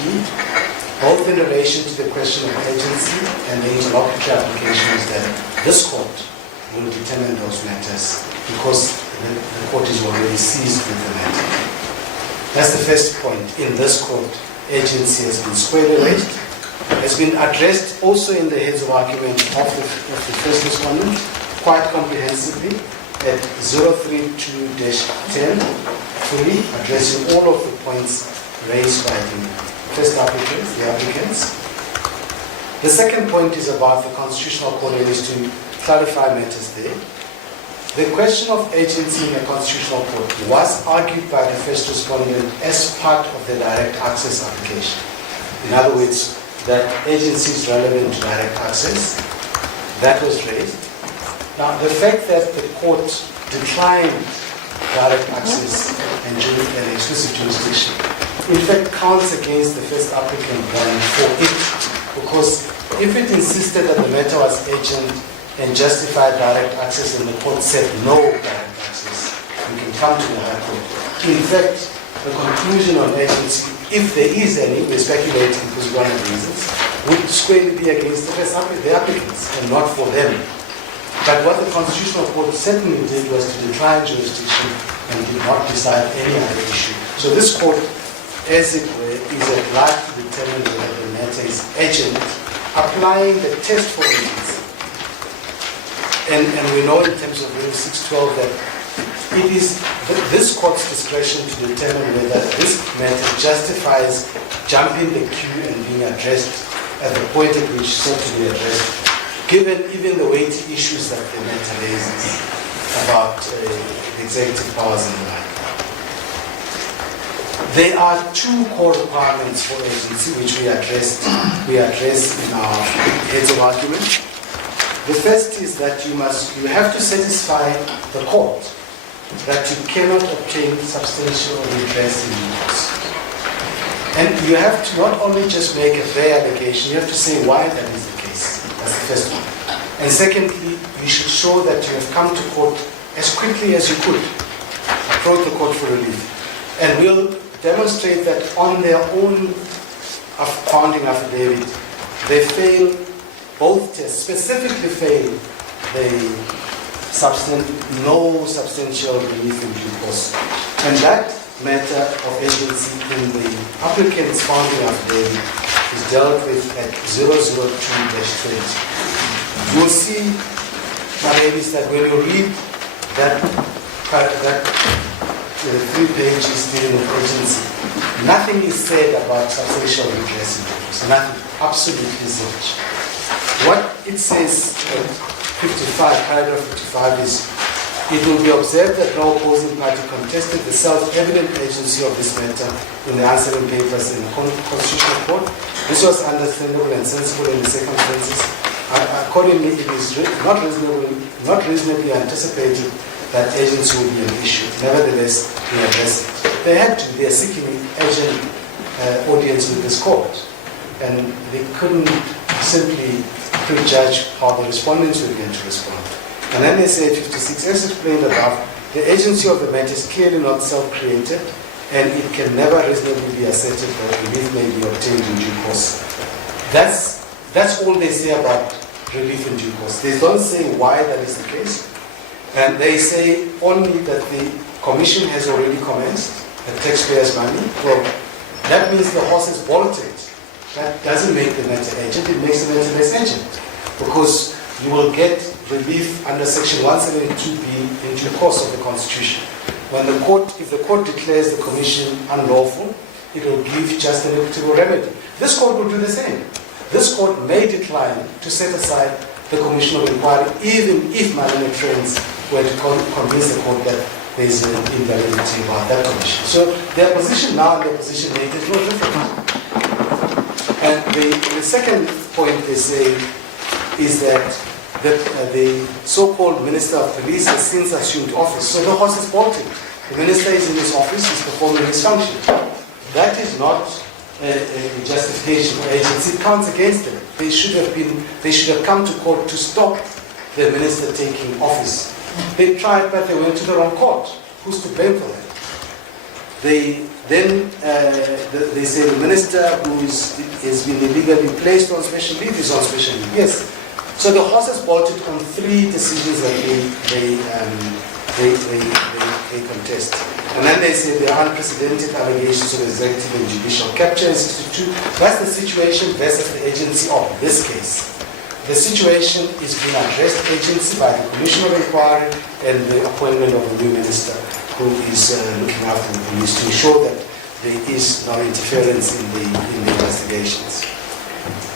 both in relation to the question of agency and the interlocutory application, is that this court will determine those matters because the court is already seized with the matter. That's the first point. In this court, agency has been squarely raised, has been addressed also in the heads of argument of the first respondent quite comprehensively at 032-10, fully addressing all of the points raised by the first applicants. The second point is about the Constitutional Court, and is to clarify matters there. The question of agency in the Constitutional Court was argued by the first respondent as part of the direct access application. In other words, that agency is relevant to direct access. That was raised. Now, the fact that the court declined direct access and exclusive jurisdiction, in fact, counts against the first applicant for it, because if it insisted that the matter was urgent and justified direct access, and the court said no direct access, we can come to the High Court. In fact, the conclusion on agency, if there is any, we're speculating because one of the reasons, would squarely be against the applicants and not for them. But what the Constitutional Court certainly did was to decline jurisdiction and did not decide any other issue. So this court, as it were, is obliged to determine whether the matter is urgent, applying the test for agency. And we know in terms of Rule 612 that it is this court's discretion to determine whether this matter justifies jumping the queue and being addressed at the point at which it sought to be addressed, given even the weighty issues that the matter raises about the executive powers and the like. There are two core requirements for agency which we address in our heads of argument. The first is that you have to satisfy the court that you cannot obtain substantial redress in courts. And you have to not only just make a fair allegation, you have to say why that is the case. That's the first one. And secondly, you should show that you have come to court as quickly as you could. Approach the court for relief. And we'll demonstrate that on their own founding affidavit, they fail both tests, specifically fail the no substantial relief in due course. And that matter of agency in the applicant's founding affidavit is dealt with at 002-20. You will see, my ladies, that when you read that 3 pages dealing with agency, nothing is said about substantial redress in due course. Nothing, absolutely zilch. What it says at 55, paragraph 55 is, it will be observed that no opposing party contested the self-evident agency of this matter in the answering papers in the Constitutional Court. This was understandable and sensible in the circumstances. Accordingly, it is not reasonably anticipated that agency will be an issue. Nevertheless, we address it. They are seeking urgent audience with this court, and they couldn't simply prejudge how the respondents were going to respond. And then they say 56, as explained above, the agency of the matter is clearly not self-created, and it can never reasonably be asserted that relief may be obtained in due course. That's all they say about relief in due course. They don't say why that is the case, and they say only that the commission has already commenced at taxpayers' money. Well, that means the horse is bolted. That doesn't make the matter urgent, it makes the matter less urgent, because you will get relief under section 172B in due course of the Constitution. When the court, if the court declares the commission unlawful, it will give just an equitable remedy. This court will do the same. This court may decline to set aside the commission of inquiry, even if Madlanga friends were to convince the court that there is an invalidity about that commission. So their position now and their position later is no different. And the second point they say is that the so-called Minister of Police has since assumed office. So the horse is bolted. The minister is in his office, he's performing his function. That is not a justification or agency. It counts against them. They should have come to court to stop the minister taking office. They tried, but they went to the wrong court. Who's to blame for that? They say the minister who has been illegally placed on special leave is on special leave. Yes. So the horse has bolted on 3 decisions that they contest. And then they say there are unprecedented allegations of executive and judicial capture in 62. That's the situation versus the agency of this case. The situation is being addressed agency by the Commission of Inquiry and the appointment of the new minister who is looking after the police to ensure that there is no interference in the investigations.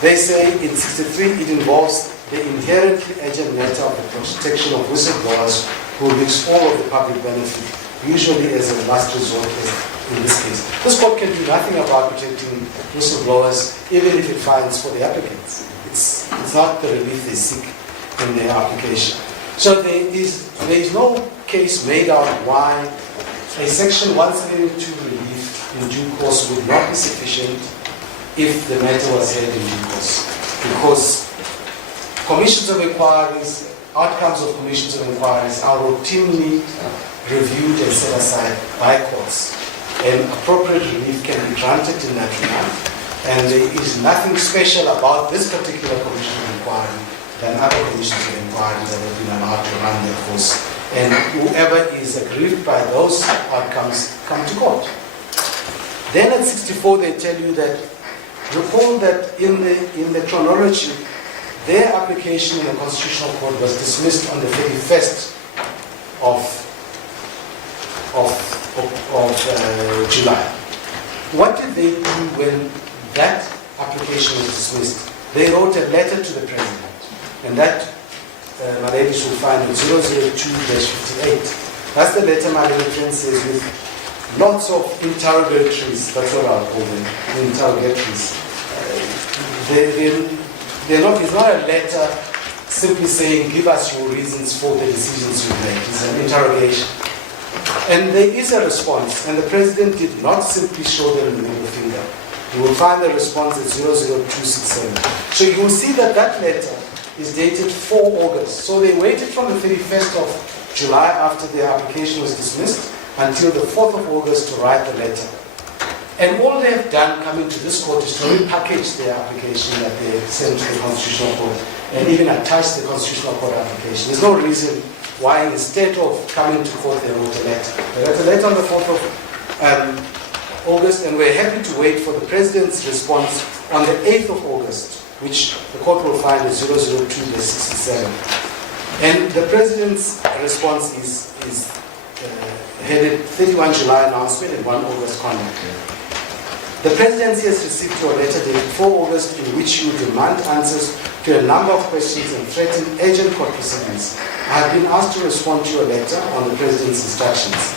They say in 63 it involves the inherently urgent matter of the protection of whistleblowers who risk all of the public benefit, usually as a last resort in this case. This court can do nothing about protecting whistleblowers, even if it finds for the applicants. It's not the relief they seek in their application. So there is no case made out why a section 172 relief in due course would not be sufficient if the matter was heard in due course. Because commissions of inquiries, outcomes of commissions of inquiries are routinely reviewed and set aside by courts. And appropriate relief can be granted in that regard. And there is nothing special about this particular commission of inquiry than other commissions of inquiry that have been allowed to run their course. And whoever is aggrieved by those outcomes come to court. Then at 64 they tell you that, recall that in the chronology, their application in the Constitutional Court was dismissed on the 31st of July. What did they do when that application was dismissed? They wrote a letter to the President, and that my ladies will find in 002-58. That's the letter my lady friend says with lots of interrogatories, that's what I'll call them, interrogatories. It's not a letter simply saying, give us your reasons for the decisions you made. It's an interrogation. And there is a response, and the President did not simply show them the middle finger. You will find the response at 00267. So you will see that that letter is dated 4 August. So they waited from the 31st of July after their application was dismissed until the 4th of August to write the letter. And all they have done coming to this court is to repackage their application that they sent to the Constitutional Court and even attach the Constitutional Court application. There's no reason why instead of coming to court they wrote a letter. They wrote a letter on the 4th of August, and we're happy to wait for the President's response on the 8th of August, which the court will find as 002-67. And the President's response is headed 31 July announcement and 1 August conduct. The Presidency has received your letter dated 4 August in which you demand answers to a number of questions and threaten urgent court proceedings. I have been asked to respond to your letter on the President's instructions.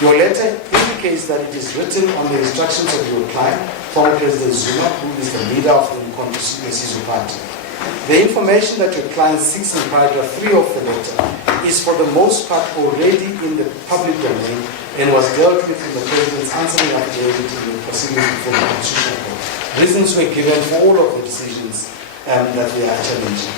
Your letter indicates that it is written on the instructions of your client, former President Zuma, who is the leader of the uMkhonto Sizwe Party. The information that your client seeks in paragraph 3 of the letter is for the most part already in the public domain and was dealt with in the President's answering affidavit in the proceedings before the Constitutional Court. Reasons were given for all of the decisions that we are challenging.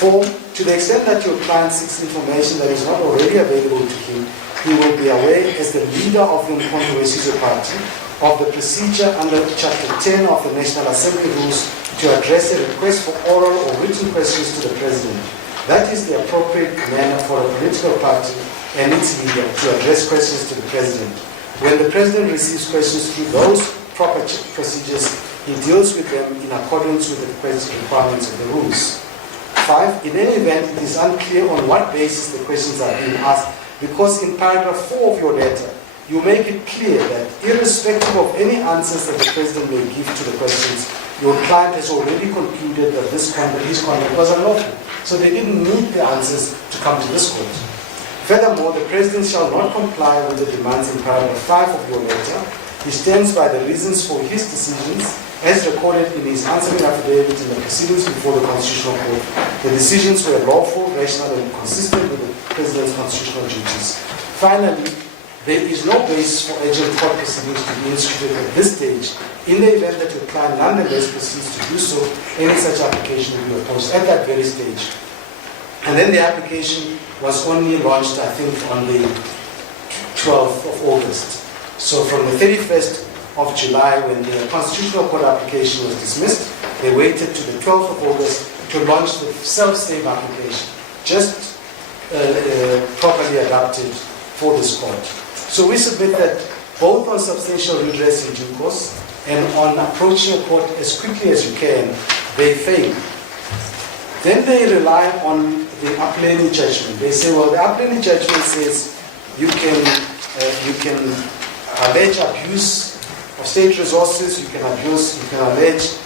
4, to the extent that your client seeks information that is not already available to him, he will be aware as the leader of the uMkhonto Sizwe Party of the procedure under Chapter 10 of the National Assembly Rules to address a request for oral or written questions to the President. That is the appropriate manner for a political party and its leader to address questions to the President. When the President receives questions through those proper procedures, he deals with them in accordance with the requirements of the rules. 5, in any event, it is unclear on what basis the questions are being asked, because in paragraph 4 of your letter, you make it clear that irrespective of any answers that the President may give to the questions, your client has already concluded that his conduct was unlawful. So they didn't need the answers to come to this court. Furthermore, the President shall not comply with the demands in paragraph 5 of your letter. He stands by the reasons for his decisions as recorded in his answering affidavit in the proceedings before the Constitutional Court. The decisions were lawful, rational, and consistent with the President's constitutional duties. Finally, there is no basis for urgent court proceedings to be instituted at this stage. In the event that your client nonetheless proceeds to do so, any such application will be opposed at that very stage. And then the application was only launched, I think, on the 12th of August. So from the 31st of July, when the Constitutional Court application was dismissed, they waited to the 12th of August to launch the self-same application, just properly adapted for this court. So we submit that both on substantial redress in due course and on approaching a court as quickly as you can, they fail. Then they rely on the Apleni judgment. They say, well, the Apleni judgment says you can allege abuse of state resources, you can allege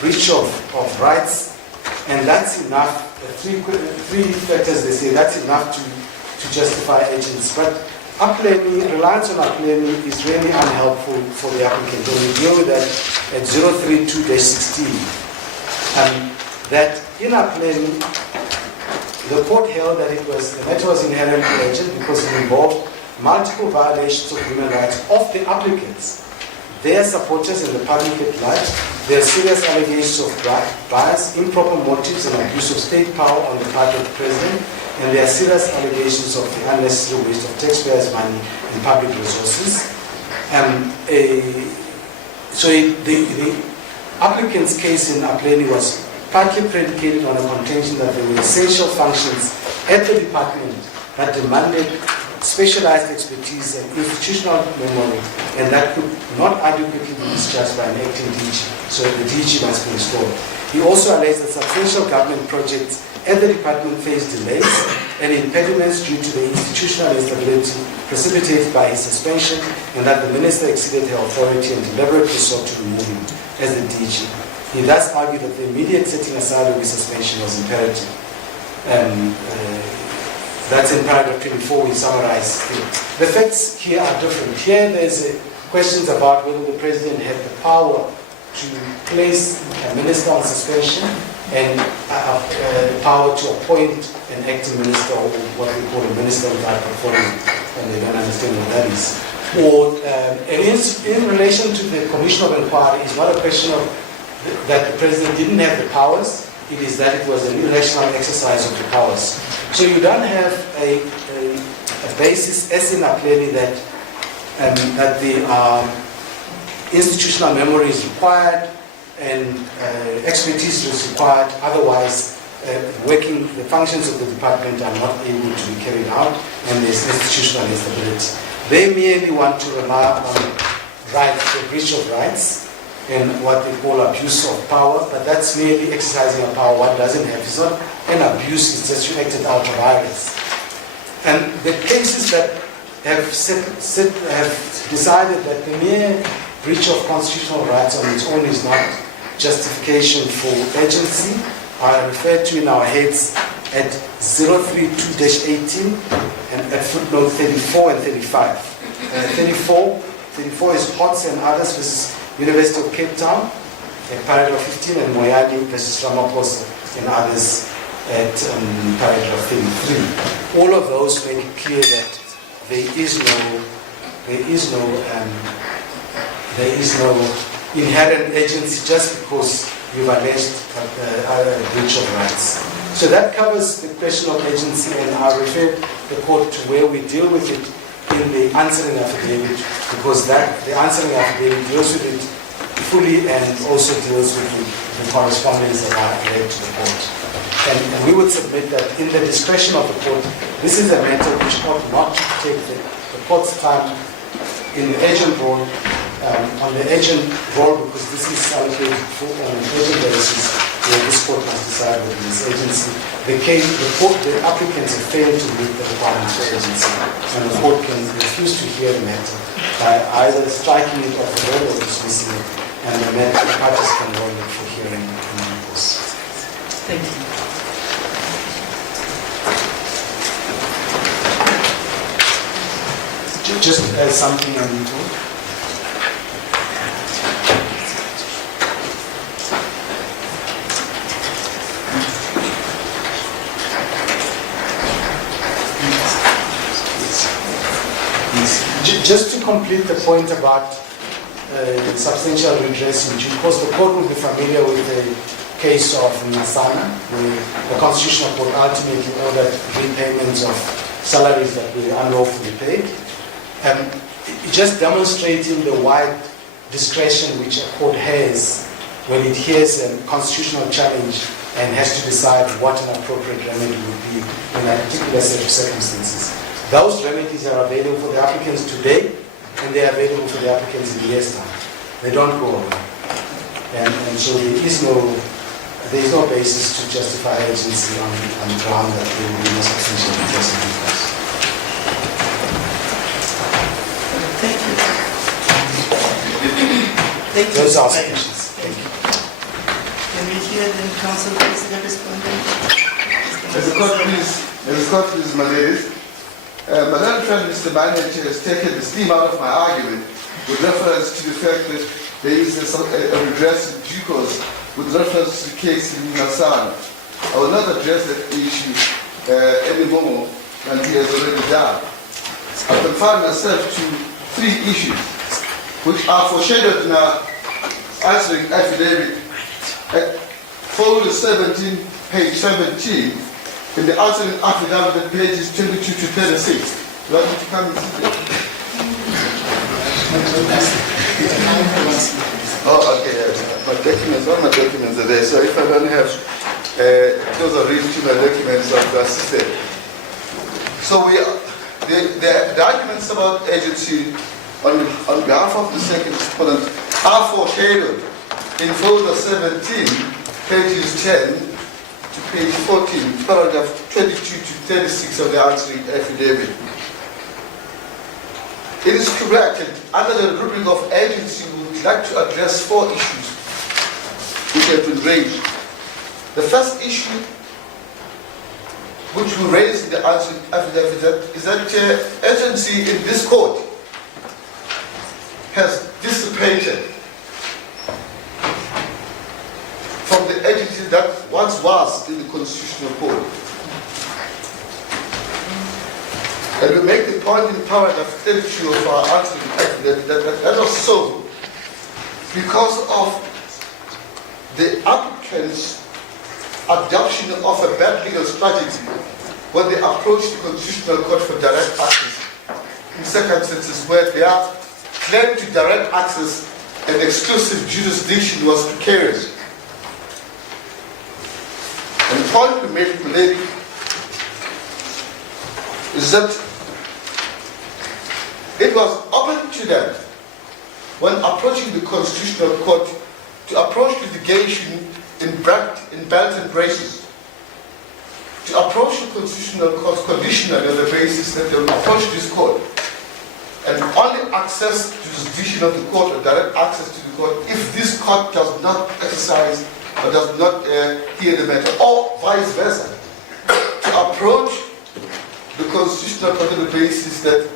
breach of rights, and that's enough. Three factors, they say, that's enough to justify agents. But reliance on Apleni is really unhelpful for the applicant. When we deal with that at 032-16, that in Apleni, the court held that the matter was inherently urgent because it involved multiple violations of human rights of the applicants, their supporters and the public at large. There are serious allegations of bias, improper motives, and abuse of state power on the part of the President, and there are serious allegations of the unnecessary waste of taxpayers' money and public resources. So the applicant's case in Apleni was partly predicated on a contention that there were essential functions at the department that demanded specialized expertise and institutional memory, and that could not adequately be discharged by an acting DG, so the DG must be restored. He also alleged that substantial government projects at the department faced delays and impediments due to the institutional instability precipitated by his suspension, and that the minister exceeded her authority and deliberately sought to remove him as the DG. He thus argued that the immediate setting aside of his suspension was imperative. That's in paragraph 24, we summarize it. The facts here are different. Here there's questions about whether the President had the power to place a minister on suspension and the power to appoint an acting minister, or what we call a minister without portfolio, and they don't understand what that is. Or, and in relation to the Commission of Inquiry, it's not a question of that the President didn't have the powers, it is that it was an irrational exercise of the powers. So you don't have a basis, as in Apleni, that the institutional memory is required and expertise is required, otherwise the functions of the department are not able to be carried out, and there's institutional instability. They merely want to rely on rights, the breach of rights, and what they call abuse of power, but that's merely exercising a power one doesn't have. It's not an abuse, it's just you acted out of violence. And the cases that have decided that the mere breach of constitutional rights on its own is not justification for urgency are referred to in our heads at 032-18 and at footnote 34 and 35. 34 is Hots and others versus University of Cape Town at paragraph 15, and Moyani versus Ramaphosa and others at paragraph 33. All of those make it clear that there is no there is no inherent agency just because you've alleged a breach of rights. So that covers the question of agency, and I refer the court to where we deal with it in the answering affidavit, because the answering affidavit deals with it fully and also deals with the correspondence that I read to the court. And we would submit that in the discretion of the court, this is a matter which ought not to take the court's time in the agent role, because this is allocated on an agent basis, where this court must decide whether this agency, the applicants have failed to meet the requirements for agency, and the court can refuse to hear the matter by either striking it off the roll or dismissing it, and the parties can roll it for hearing in the course. Thank you. Just something on the talk. Just to complete the point about substantial redress in due course, the court will be familiar with the case of Nasana, where the Constitutional Court ultimately ordered repayments of salaries that were unlawfully paid. Just demonstrating the wide discretion which a court has when it hears a constitutional challenge and has to decide what an appropriate remedy would be in a particular set of circumstances. Those remedies are available for the applicants today, and they are available for the applicants in years' time. They don't go away. And so there is no basis to justify agency on the ground that there will be no substantial redress in due course. Thank you. Thank you. Those are submissions. Thank you. Can we hear the counsel please, the respondent? As the court please, my ladies. My learned friend Mr. Manage has taken the steam out of my argument with reference to the fact that there is a redress in due course with reference to the case in Nasana. I will not address that issue any more than he has already done. I confine myself to 3 issues which are foreshadowed in our answering affidavit at folder 17, page 17, in the answering affidavit pages 22 to 36. You want me to come and sit there? Oh, okay, yes. All my documents are there. So if I don't have those are read to my documents of the assistant. So the arguments about agency on behalf of the second respondent are foreshadowed in folder 17, pages 10 to page 14, paragraph 22 to 36 of the answering affidavit. It is correct that under the rubric of agency, we would like to address 4 issues which have been raised. The first issue which we raised in the answering affidavit is that agency in this court has dissipated from the agency that once was in the Constitutional Court. And we make the point in paragraph 32 of our answering affidavit that was so because of the applicant's adoption of a bad legal strategy when they approached the Constitutional Court for direct access in circumstances where their claim to direct access and exclusive jurisdiction was precarious. And the point we made, my lady, is that it was open to them when approaching the Constitutional Court to approach litigation in belt and braces, to approach the Constitutional Court conditionally on the basis that they will approach this court and only access jurisdiction of the court or direct access to the court if this court does not exercise or does not hear the matter, or vice versa, to approach the Constitutional Court on the basis that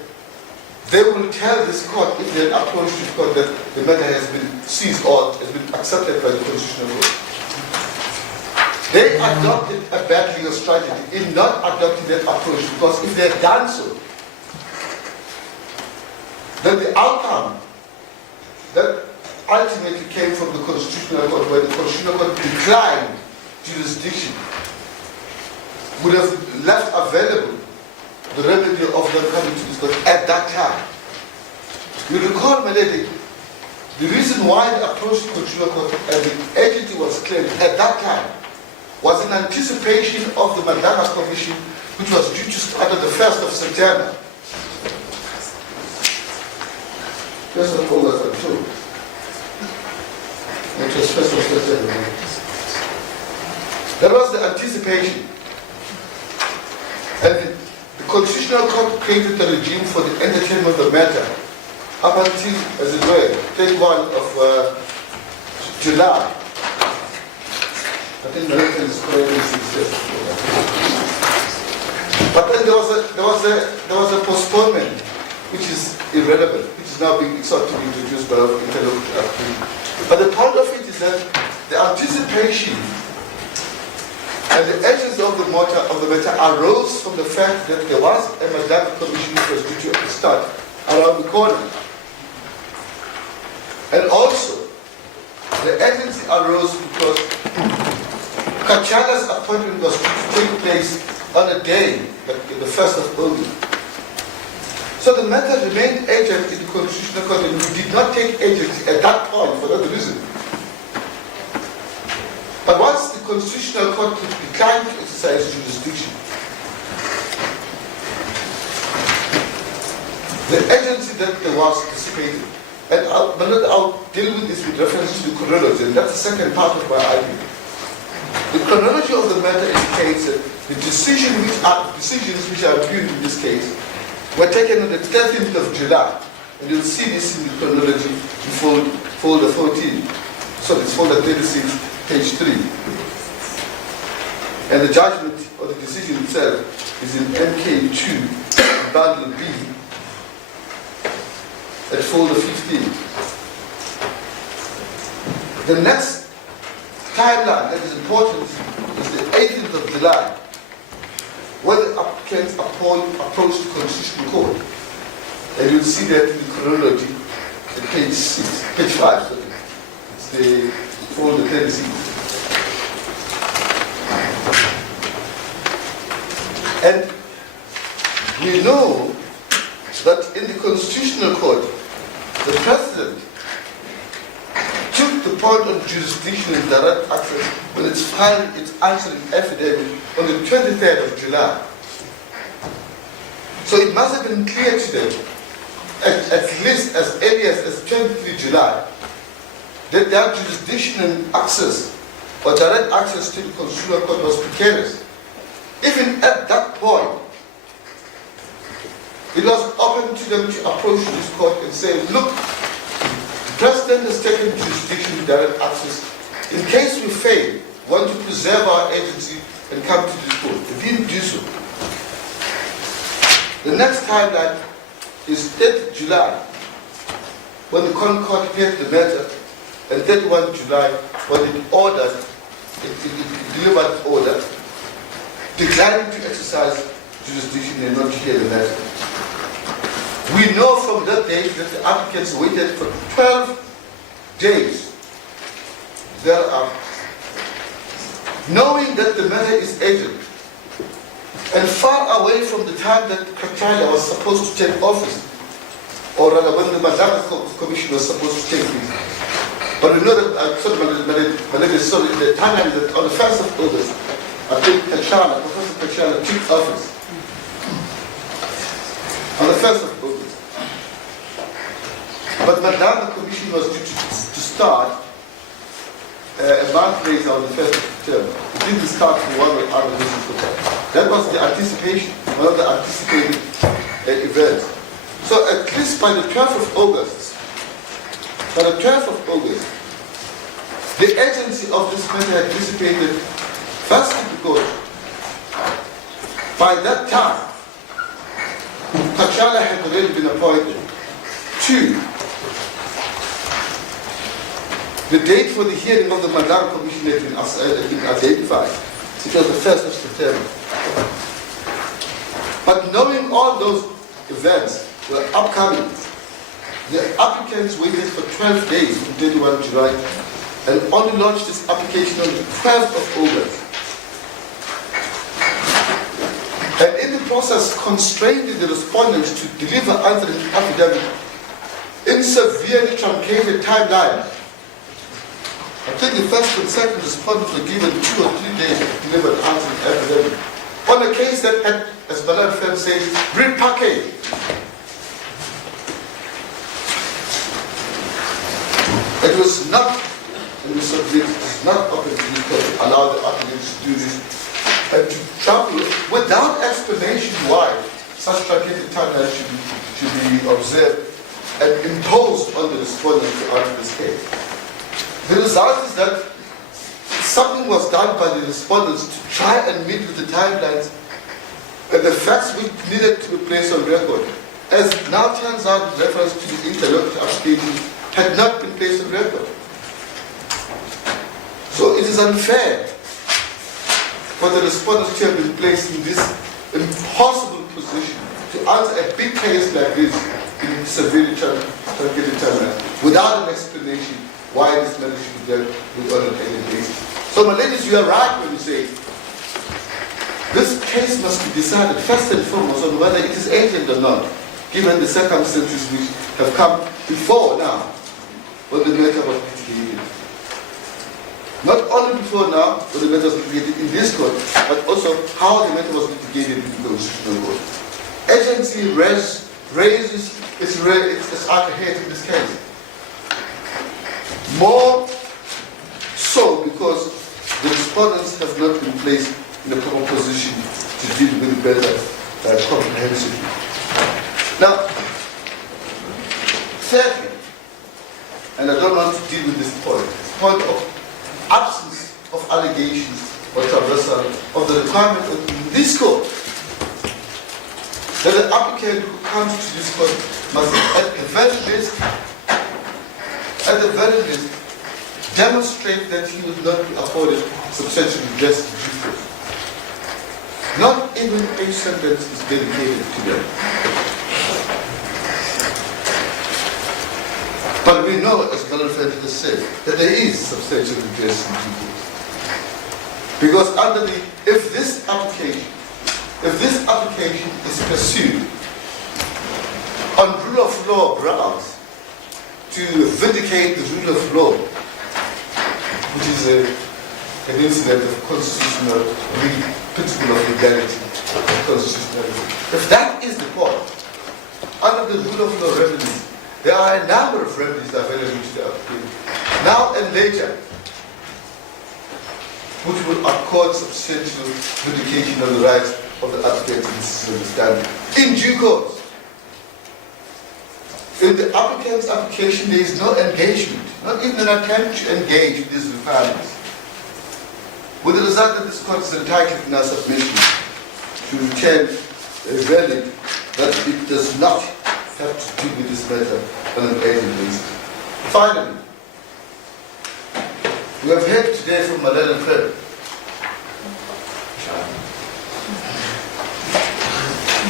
they will tell this court, if they approach the court, that the matter has been seized or has been accepted by the Constitutional Court. They adopted a bad legal strategy in not adopting that approach, because if they had done so, then the outcome that ultimately came from the Constitutional Court, where the Constitutional Court declined jurisdiction, would have left available the remedy of them coming to this court at that time. You recall, my lady, the reason why the approach to the Constitutional Court and the agency was claimed at that time was in anticipation of the Madlanga Commission, which was due to start on the 1st of September. First of August, I'm sure. It was 1st of September. That was the anticipation. And the Constitutional Court created the regime for the entertainment of the matter up until, as it were, 31 of July. I think the record is correct. But then there was a postponement, which is irrelevant, which is now being sought to be introduced by our interlocutor. But the point of it is that the anticipation and the essence of the matter arose from the fact that there was a Madlanga Commission which was due to start around the corner. And also, the agency arose because Kachala's appointment was to take place on a day, like the 1st of August. So the matter remained urgent in the Constitutional Court, and we did not take agency at that point for that reason. But once the Constitutional Court declined to exercise jurisdiction, the agency that there was dissipated. And I'll deal with this with reference to the chronology, and that's the second part of my argument. The chronology of the matter indicates that the decisions which are viewed in this case were taken on the 13th of July. And you'll see this in the chronology in folder 14. So it's folder 36, page 3. And the judgment or the decision itself is in MK2, bundle B, at folder 15. The next timeline that is important is the 18th of July, when the applicants approach the Constitutional Court. And you'll see that in the chronology at page 5, sorry. It's the folder 36. And we know that in the Constitutional Court, the President took the point on jurisdiction and direct access when it's filed its answering affidavit on the 23rd of July. So it must have been clear to them, at least as early as 23 July, that their jurisdiction and access or direct access to the Constitutional Court was precarious. Even at that point, it was open to them to approach this court and say, look, the President has taken jurisdiction with direct access. In case we fail, want to preserve our agency and come to this court. They didn't do so. The next timeline is 8th July, when the Court heard the matter, and 31 July, when it ordered, it delivered order, declining to exercise jurisdiction and not to hear the matter. We know from that date that the applicants waited for 12 days thereafter, knowing that the matter is urgent and far away from the time that Kachala's was supposed to take office, or rather when the Madlanga Commission was supposed to take place. But we know that, the timeline is that on the 1st of August, I think Professor Kachala took office. On the 1st of August. But the Madlanga Commission was due to start a month later on the 1st of September. It didn't start for one or other reason. That was the anticipation, one of the anticipated events. So at least by the 12th of August, the agency of this matter had dissipated, firstly because by that time, Kachala had already been appointed. 2, the date for the hearing of the Madlanga Commission had been identified. It was the 1st of September. But knowing all those events were upcoming, The applicants waited for 12 days from 31 July and only launched this application on the 12th of August. And in the process, constrained the respondents to deliver answering affidavit in severely truncated timeline. I think the first and second respondents were given 2 or 3 days to deliver an answering affidavit on a case that had, as Bernard Feld says, repackaged. It was not, and we submit, it was not open to the court to allow the applicants to do this and to travel without explanation why such truncated timeline should be observed and imposed on the respondent to answer this case. The result is that something was done by the respondents to try and meet with the timelines and the facts which needed to be placed on record. As now turns out, reference to the interlocutor application had not been placed on record. So it is unfair for the respondents to have been placed in this impossible position to answer a big case like this in severely truncated timeline without an explanation why this matter should be dealt with on a daily basis. So my ladies, you are right when you say this case must be decided first and foremost on whether it is agent or not, given the circumstances which have come before now when the matter was litigated. Not only before now when the matter was litigated in this court, but also how the matter was litigated in the Constitutional Court. Agency raises its argument in this case. More so because the respondents have not been placed in a proper position to deal with the matter comprehensively. Now, thirdly, and I don't want to deal with this point of absence of allegations or traversal of the requirement of this court that the applicant who comes to this court must at the very least demonstrate that he would not be afforded substantial redress in due course. Not even a sentence is dedicated to them. But we know, as Bernard Feld has said, that there is substantial redress in due course. Because if this application is pursued on rule of law grounds to vindicate the rule of law, which is an incident of constitutional principle of legality and constitutionality. If that is the point, under the rule of law remedies, there are a number of remedies available to the applicant, now and later, which will accord substantial vindication of the rights of the applicant in this understanding. In due course, in the applicant's application, there is no engagement, not even an attempt to engage with these requirements. With the result that this court is entitled in our submission to return a verdict that it does not have to deal with this matter on an urgent basis. Finally, we have heard today from Nhlanhla Mkhwanazi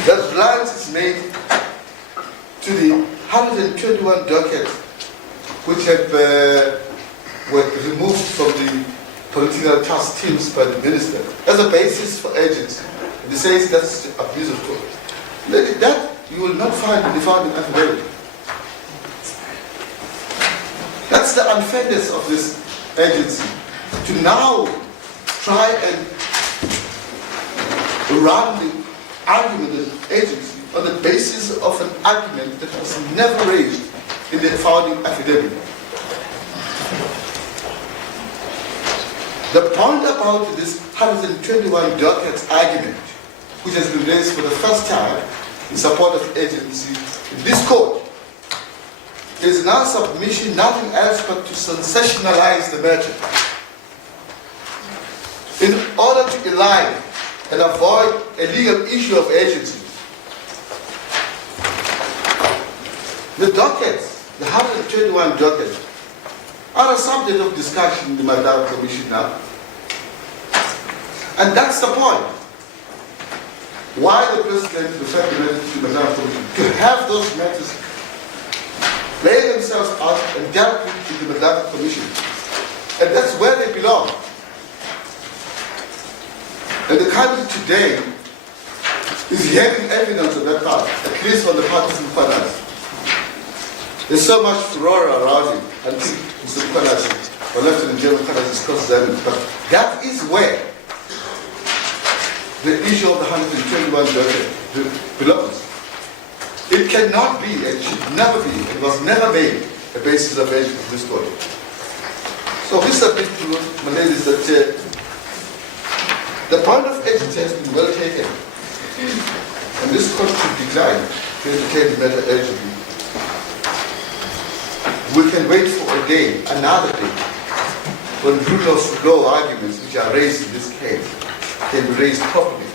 that reliance is made to the 121 dockets which were removed from the political task teams by the minister as a basis for agency. They say that's abuse of court. That you will not find in the founding affidavit. That's the unfairness of this agency, to now try and run the argument of agency on the basis of an argument that was never raised in the founding affidavit. The point about this 121 dockets argument, which has been raised for the first time in support of agency in this court, is now submission nothing else but to sensationalize the matter in order to align and avoid a legal issue of agency. The dockets, the 121 dockets, are a subject of discussion in the Madlanga Commission now. And that's the point. Why the President referred to the Madlanga Commission, to have those matters laid themselves out and dealt with the Madlanga Commission. And that's where they belong. And the country today is hearing evidence of that part, at least from the parties in Mkhwanazi. There's so much furor around it. I think Mr. Mkhwanazi, or Lieutenant General Mkhwanazi is cross-examined, but that is where the issue of the 121 belongs. It cannot be, and should never be, it was never made a basis of this court. So we submit to my ladies that the point of agency has been well taken, and this court should decline to entertain the matter urgently. We can wait for a day, another day, when rule of law arguments which are raised in this case can be raised properly.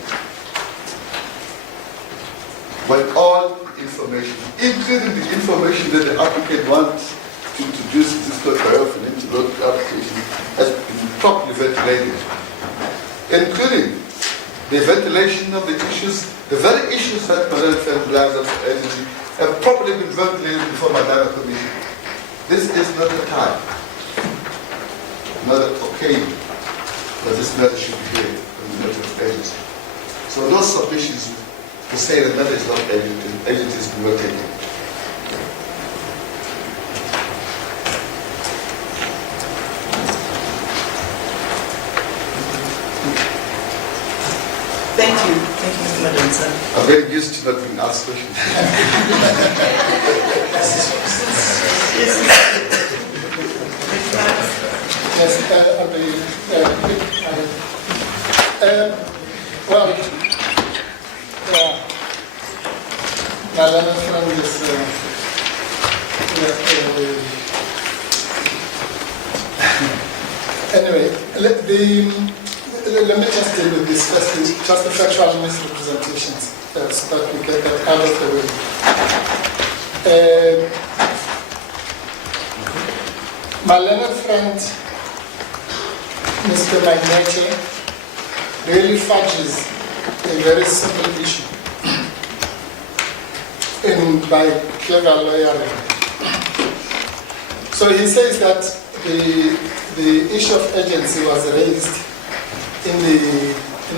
When all information, including the information that the applicant wants to introduce in this court by offering into the application, has been properly ventilated, including the ventilation of the issues, the very issues that Madlanga agency have properly been ventilated before Madlanga Commission. This is not the time, not okay, but this matter should be here on the matter of agency. So those submissions to say that matter is not agency is well taken. Thank you, Madam Sir. I'm very used to not being asked questions. Yes, Yes, well, Nhlanhla Mkhwanazi anyway, let me just deal with this first, just the factual misrepresentations, so that we get that out of the way. My learned friend, Mr. Magnete, really fudges a very simple issue by clever lawyering. So he says that the issue of agency was raised in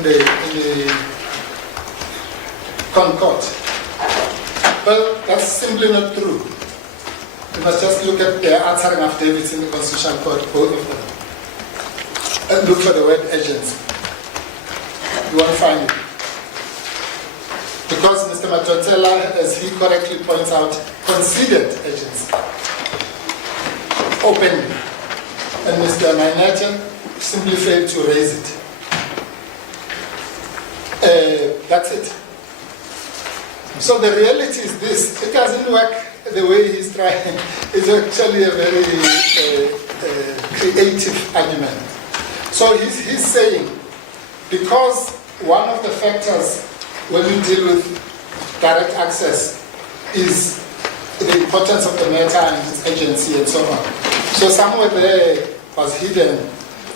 the Concord. Well, that's simply not true. You must just look at their answering affidavits in the Constitutional Court, both of them, and look for the word agency. You won't find it. Because Mr. Matotela, as he correctly points out, considered agency openly, and Mr. Mainete simply failed to raise it. That's it. So the reality is this: it doesn't work the way he's trying. It's actually a very creative argument. So he's saying, because one of the factors when we deal with direct access is the importance of the matter and its agency and so on. So somewhere there was hidden.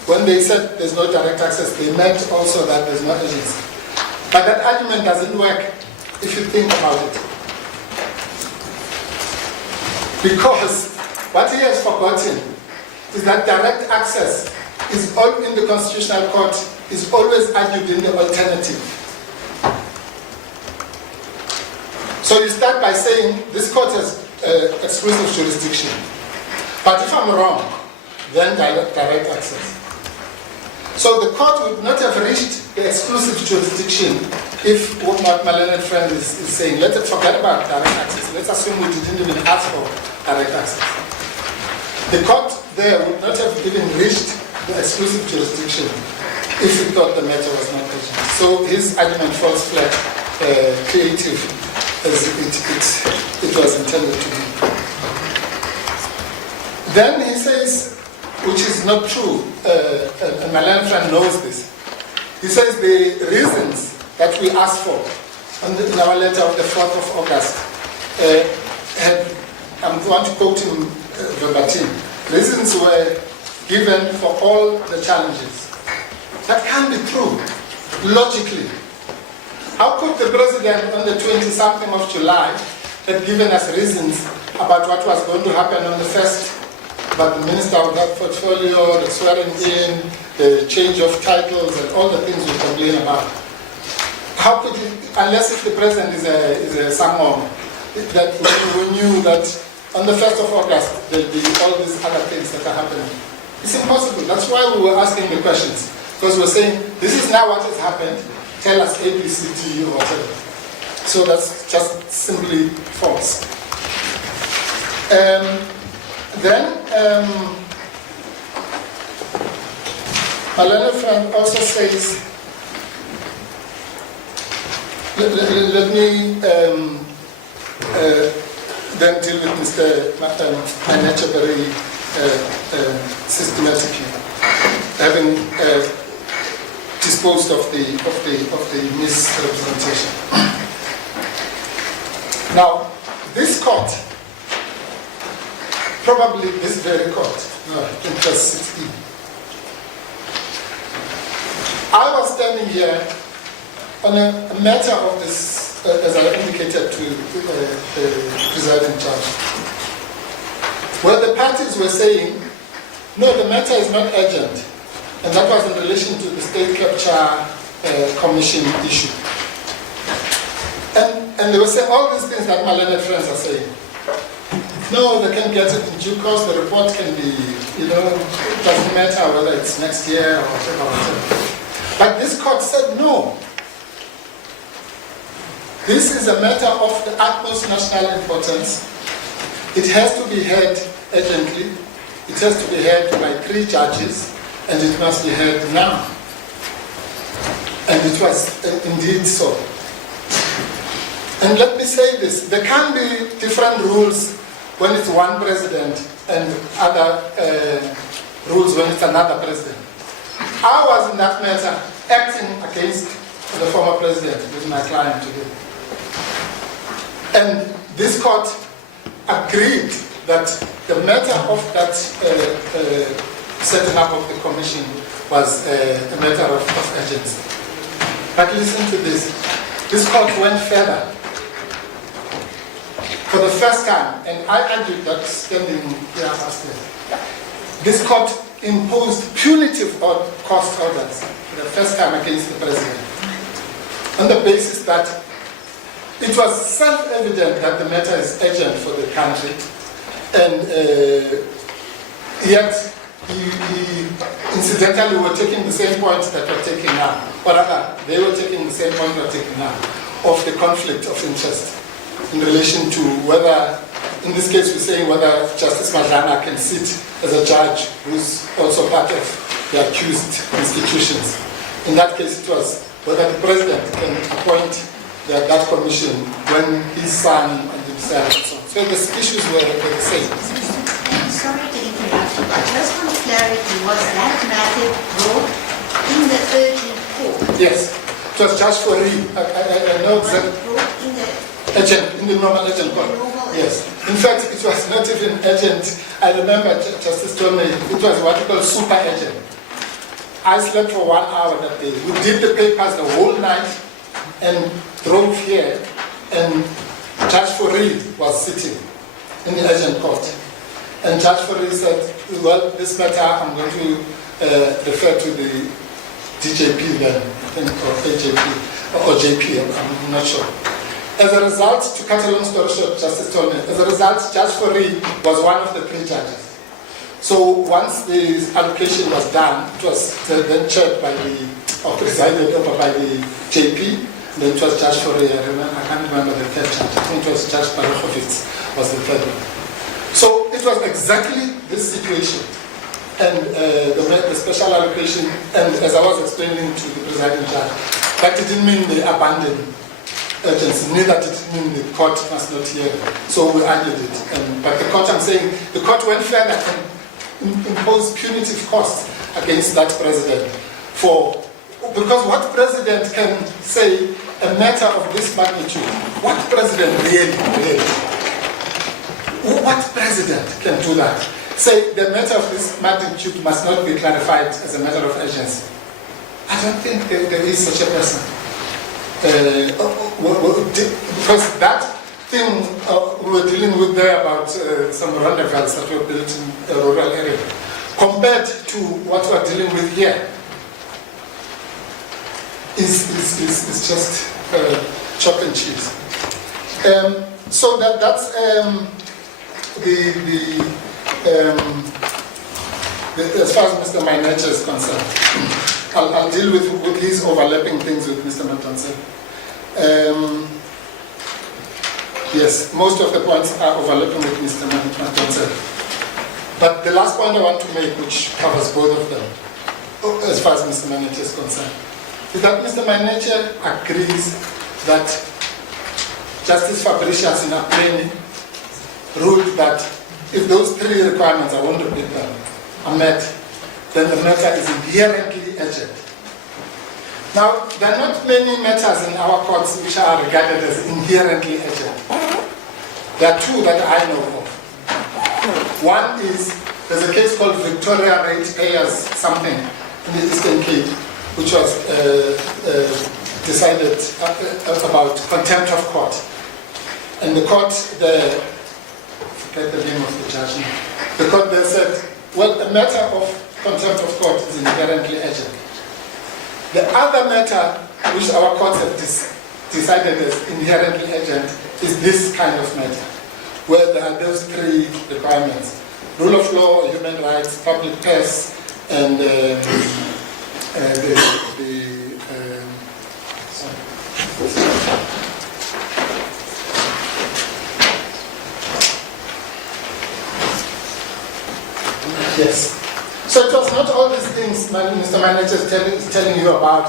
When they said there's no direct access, they meant also that there's no agency. But that argument doesn't work if you think about it. Because what he has forgotten is that direct access is all in the Constitutional Court, is always argued in the alternative. So you start by saying this court has exclusive jurisdiction. But if I'm wrong, then direct access. So the court would not have reached the exclusive jurisdiction if what my learned friend is saying, let's forget about direct access. Let's assume we didn't even ask for direct access. The court there would not have even reached the exclusive jurisdiction if it thought the matter was not urgent. So his argument falls flat, creative, as it was intended to be. Then he says, which is not true, and my learned friend knows this, he says the reasons that we asked for in our letter of the 4th of August, I'm going to quote him verbatim, reasons were given for all the challenges. That can't be true, logically. How could the president on the 20-something of July have given us reasons about what was going to happen on the 1st, but the minister of that portfolio, the swearing in, the change of titles, and all the things we complain about. How could you, unless if the president is a sangom, that we knew that on the 1st of August there'll be all these other things that are happening. It's impossible. That's why we were asking the questions. Because we're saying, this is now what has happened, tell us A, B, C, D, or whatever. So that's just simply false. Malene Frank also says, let me then deal with Mr. Manager very systematically, having disposed of the misrepresentation. Now, this court, probably this very court, no, I think that's 16. I was standing here on a matter of this, as I indicated to the presiding judge, where the parties were saying, no, the matter is not urgent. And that was in relation to the State Capture Commission issue. And they were saying all these things that my learned friends are saying. No, they can get it in due course, the report can be, it doesn't matter whether it's next year or whatever. But this court said no. This is a matter of the utmost national importance. It has to be heard urgently. It has to be heard by 3 judges, and it must be heard now. And it was indeed so. And let me say this, there can be different rules when it's one president and other rules when it's another president. I was in that matter acting against the former president with my client today. And this court agreed that the matter of that setting up of the commission was a matter of urgency. But listen to this. This court went further. For the first time, and I argued that standing here upstairs, this court imposed punitive cost orders for the first time against the president on the basis that it was self-evident that the matter is urgent for the country, and yet incidentally were taking the same points that we're taking now, or rather, they were taking the same point we're taking now, of the conflict of interest in relation to whether, in this case we're saying whether Justice Madlanga can sit as a judge who's also part of the accused institutions. In that case it was whether the president can appoint that commission when his son and himself and so on. So the issues were the same. Sorry to interrupt you, but just for clarity, was that matter brought in the urgent court? Yes, it was judged for I know exactly. Brought in the in the normal urgent court. Yes. In fact, it was not even urgent. I remember Justice told me it was what we call super urgent. I slept for 1 hour that day. We did the papers the whole night and drove here, and Judge Fourie was sitting in the urgent court. And Judge Fourie said, well, this matter I'm going to refer to the DJP then, I think, or AJP, or JP, I'm not sure. As a result, to cut a long story short, Justice told me, as a result, Judge Fourie was one of the 3 judges. So once the allocation was done, it was then chaired by or presided over by the JP, then it was Judge Fourie, I can't remember the 3rd judge, I think it was Judge Parachovitz was the 3rd one. So it was exactly this situation. And the special allocation, and as I was explaining to the presiding judge, that didn't mean they abandoned urgency, neither did it mean the court must not hear it. So we argued it. But the court, I'm saying, the court went further and imposed punitive costs against that president because what president can say a matter of this magnitude? What president really? What president can do that? Say the matter of this magnitude must not be clarified as a matter of urgency. I don't think there is such a person. Because that thing we were dealing with there about some rendezvous that were built in a rural area, compared to what we're dealing with here, is just chalk and cheese. So that's as far as Mr. Mainecha is concerned. I'll deal with his overlapping things with Mr. Matanse. Yes, most of the points are overlapping with Mr. Matanse. But the last point I want to make, which covers both of them, as far as Mr. Mainecha is concerned, is that Mr. Mainecha agrees that Justice Fabricius in Apeni ruled that if those three requirements, I won't repeat them, are met, then the matter is inherently urgent. Now, there are not many matters in our courts which are regarded as inherently urgent. There are two that I know of. One is, there's a case called Victoria Ratepayers something in the Eastern Cape, which was decided about contempt of court. And the court, I forget the name of the judge now. The court there said, well, a matter of contempt of court is inherently urgent. The other matter which our courts have decided as inherently urgent is this kind of matter, where there are those three requirements: rule of law, human rights, public purse, and yes. So it was not all these things Mr. Manager is telling you about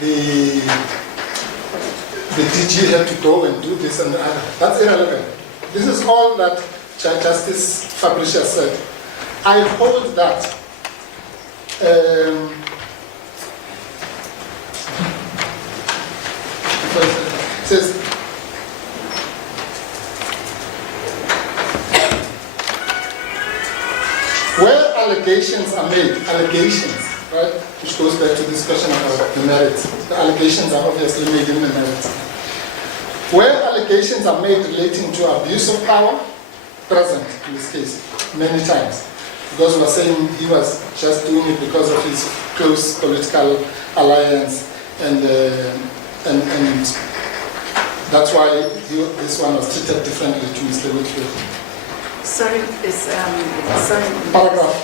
the DG had to go and do this and that. That's irrelevant. This is all that Justice Fabricius said. I hold that says where allegations are made, right, which goes back to this question about the merits. The allegations are obviously made in the merits. Where allegations are made relating to abuse of power, present in this case, many times. Because we are saying he was just doing it because of his close political alliance, and that's why this one was treated differently to Mr. Whitfield. Sorry, Paragraph.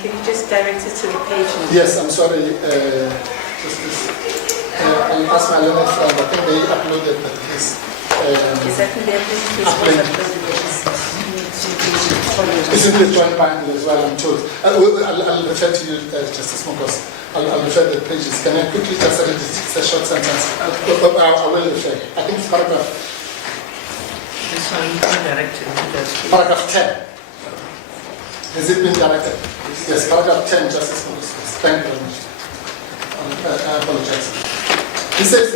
Can you just direct it to the page? Yes, I'm sorry. I'll ask my learned friend. I think they uploaded the case. Is that in their case? It's in the joint binder as well, I'm told. I'll refer to you, Justice Mokos. I'll refer the pages. Can I quickly just read it? It's a short sentence. I will refer. I think it's paragraph. This one you can direct it to the Paragraph 10. Has it been directed? Yes, paragraph 10, Justice Mokos. Thank you very much. I apologize. He says,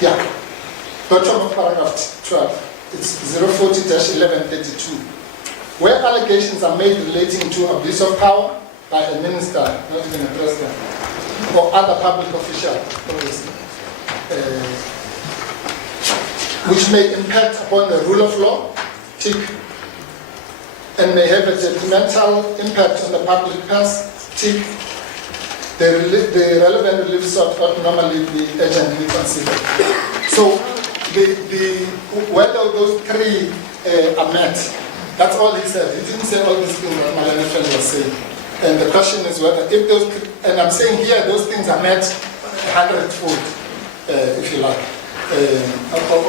yeah. Bottom of paragraph 12. It's 040-1132. Where allegations are made relating to abuse of power by a minister, not even a president, or other public official, obviously, which may impact upon the rule of law, tick, and may have a detrimental impact on the public purse, tick, the relevant relief sought ought normally be urgently considered. So, whether those three are met, that's all he said. He didn't say all these things that Malene Friend was saying. And the question is whether, if those, and I'm saying here, those things are met 100-fold, if you like. All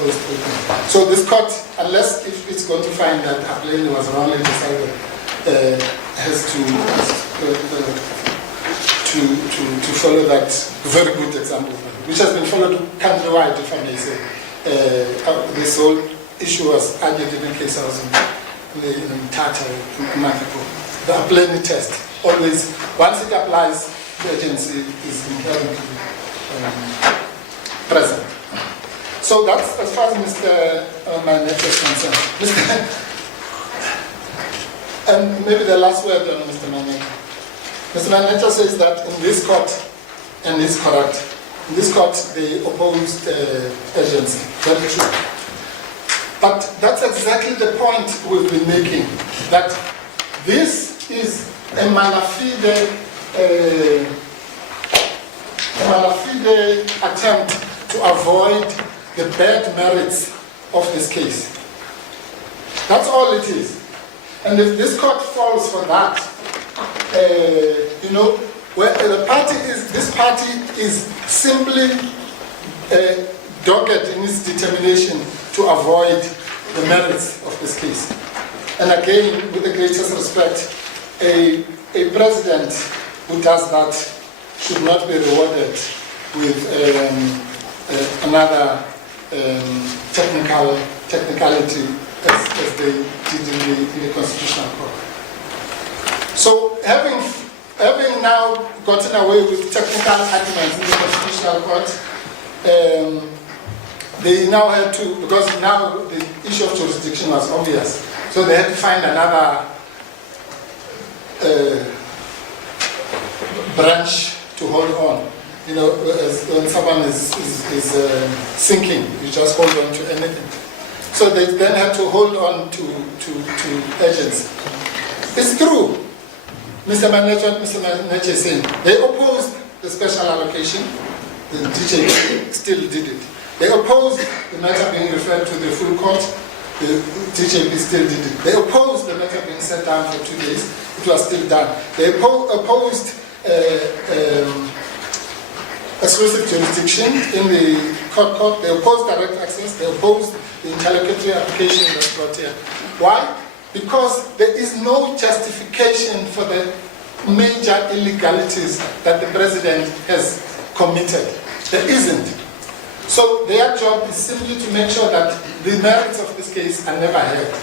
those things. So this court, unless if it's going to find that Aplenyi was wrongly decided, has to follow that very good example, which has been followed countrywide, if I may say. This whole issue was argued in the case I was in Tata a month ago. The Aplenyi test, always, once it applies, the agency is inherently present. So that's as far as Mr. Mainecha is concerned. And maybe the last word on Mr. Mainecha. Mr. Manager says that in this court, and it's correct, in this court they opposed urgency. Very true. But that's exactly the point we've been making, that this is a malafide attempt to avoid the bad merits of this case. That's all it is. And if this court falls for that, where this party is simply dogged in its determination to avoid the merits of this case. And again, with the greatest respect, a president who does that should not be rewarded with another technicality as they did in the Constitutional Court. So having now gotten away with technical arguments in the Constitutional Court, they now had to, because now the issue of jurisdiction was obvious, so they had to find another branch to hold on. When someone is sinking, you just hold on to anything. So they then had to hold on to agency. It's true. Mr. Manager is saying they opposed the special allocation. The DJP still did it. They opposed the matter being referred to the full court. The DJP still did it. They opposed the matter being set down for 2 days. It was still done. They opposed exclusive jurisdiction in the court. They opposed direct access. They opposed the interlocutory application that's brought here. Why? Because there is no justification for the major illegalities that the president has committed. There isn't. So their job is simply to make sure that the merits of this case are never heard.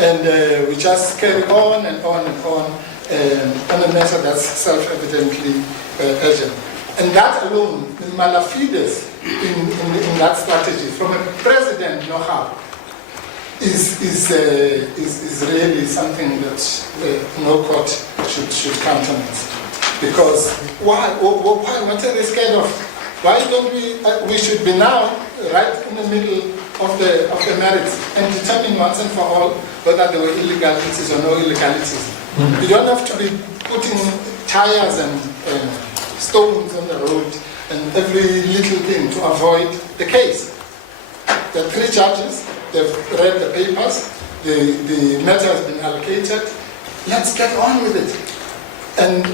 And we just carry on and on and on a matter that's self-evidently urgent. And that alone, the malafides in that strategy, from a president know-how, is really something that no court should countenance. Because what are they scared of? Why don't we should be now right in the middle of the merits and determine once and for all whether there were illegalities or no illegalities. Mm-hmm. You don't have to be putting tires and stones on the road and every little thing to avoid the case. There are 3 judges, they've read the papers, the matter has been allocated. Let's get on with it and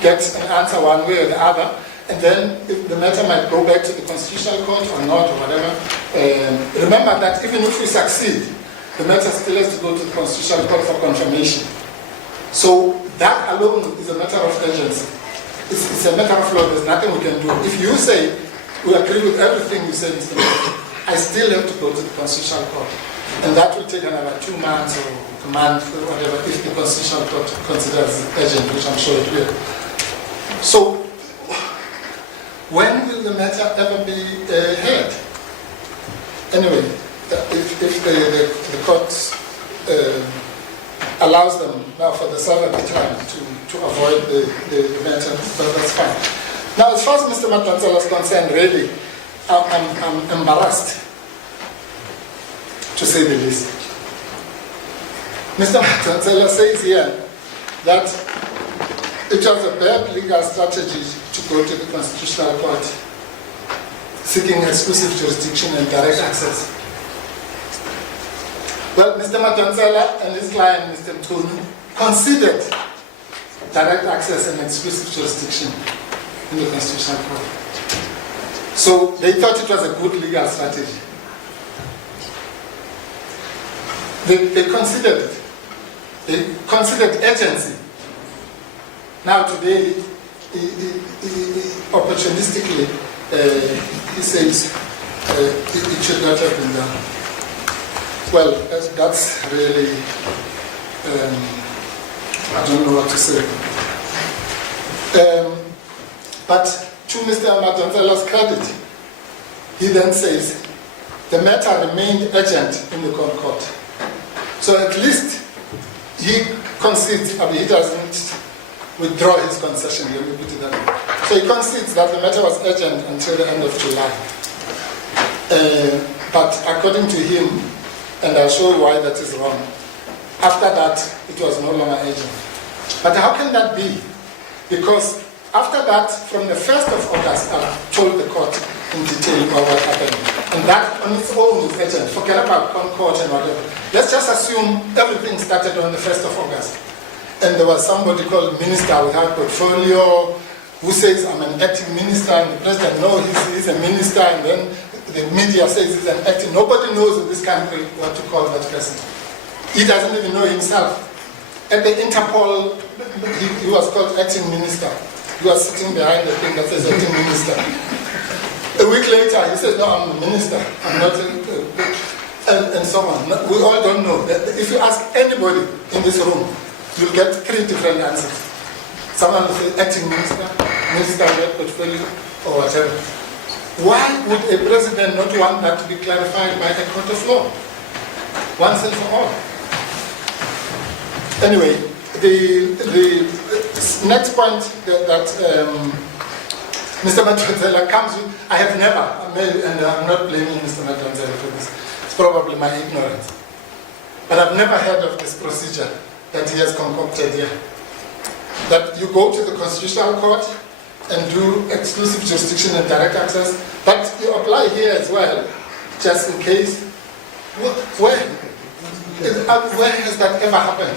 get an answer one way or the other. And then if the matter might go back to the Constitutional Court or not or whatever. Remember that even if we succeed, the matter still has to go to the Constitutional Court for confirmation. So that alone is a matter of urgency. It's a matter of law. There's nothing we can do. If you say, we agree with everything you say, Mr. President, I still have to go to the Constitutional Court. And that will take another 2 months or a month or whatever if the Constitutional Court considers it urgent, which I'm sure it will. So, when will the matter ever be heard? Anyway, if the court allows them now for the 7th time to avoid the matter, that's fine. Now, as far as Mr. Madlanga is concerned, really, I'm embarrassed, to say the least. Mr. Madlanga says here that it was a bad legal strategy to go to the Constitutional Court seeking exclusive jurisdiction and direct access. Well, Mr. Madlanga and his client, Mr. Mkhwanazi, considered direct access and exclusive jurisdiction in the Constitutional Court. So they thought it was a good legal strategy. They considered it. They considered agency. Now today, opportunistically, he says it should not have been done. Well, that's really, I don't know what to say. But to Mr. Madlanga's credit, he then says, the matter remained urgent in the court. So at least he concedes, I mean, he doesn't withdraw his concession, let me put it that way. So he concedes that the matter was urgent until the end of July. But according to him, and I'll show you why that is wrong, after that, it was no longer urgent. But how can that be? Because after that, from the 1st of August, I told the court in detail about what happened. And that on its own is urgent. Forget about court and whatever. Let's just assume everything started on the 1st of August. And there was somebody called Minister Without Portfolio who says, I'm an acting minister, and the president knows he's a minister, and then the media says he's an acting. Nobody knows in this country what to call that person. He doesn't even know himself. At the Interpol, he was called acting minister. He was sitting behind the thing that says acting minister. A week later, he said, no, I'm a minister. I'm not and so on. We all don't know. If you ask anybody in this room, you'll get 3 different answers. Someone will say acting minister, minister of portfolio, or whatever. Why would a president not want that to be clarified by a court of law? Once and for all. Anyway, the next point that Mr. Madlanga comes with, I have never, and I'm not blaming Mr. Madlanga for this, it's probably my ignorance, but I've never heard of this procedure that he has concocted here. That you go to the Constitutional Court and do exclusive jurisdiction and direct access, but you apply here as well, just in case. Where has that ever happened?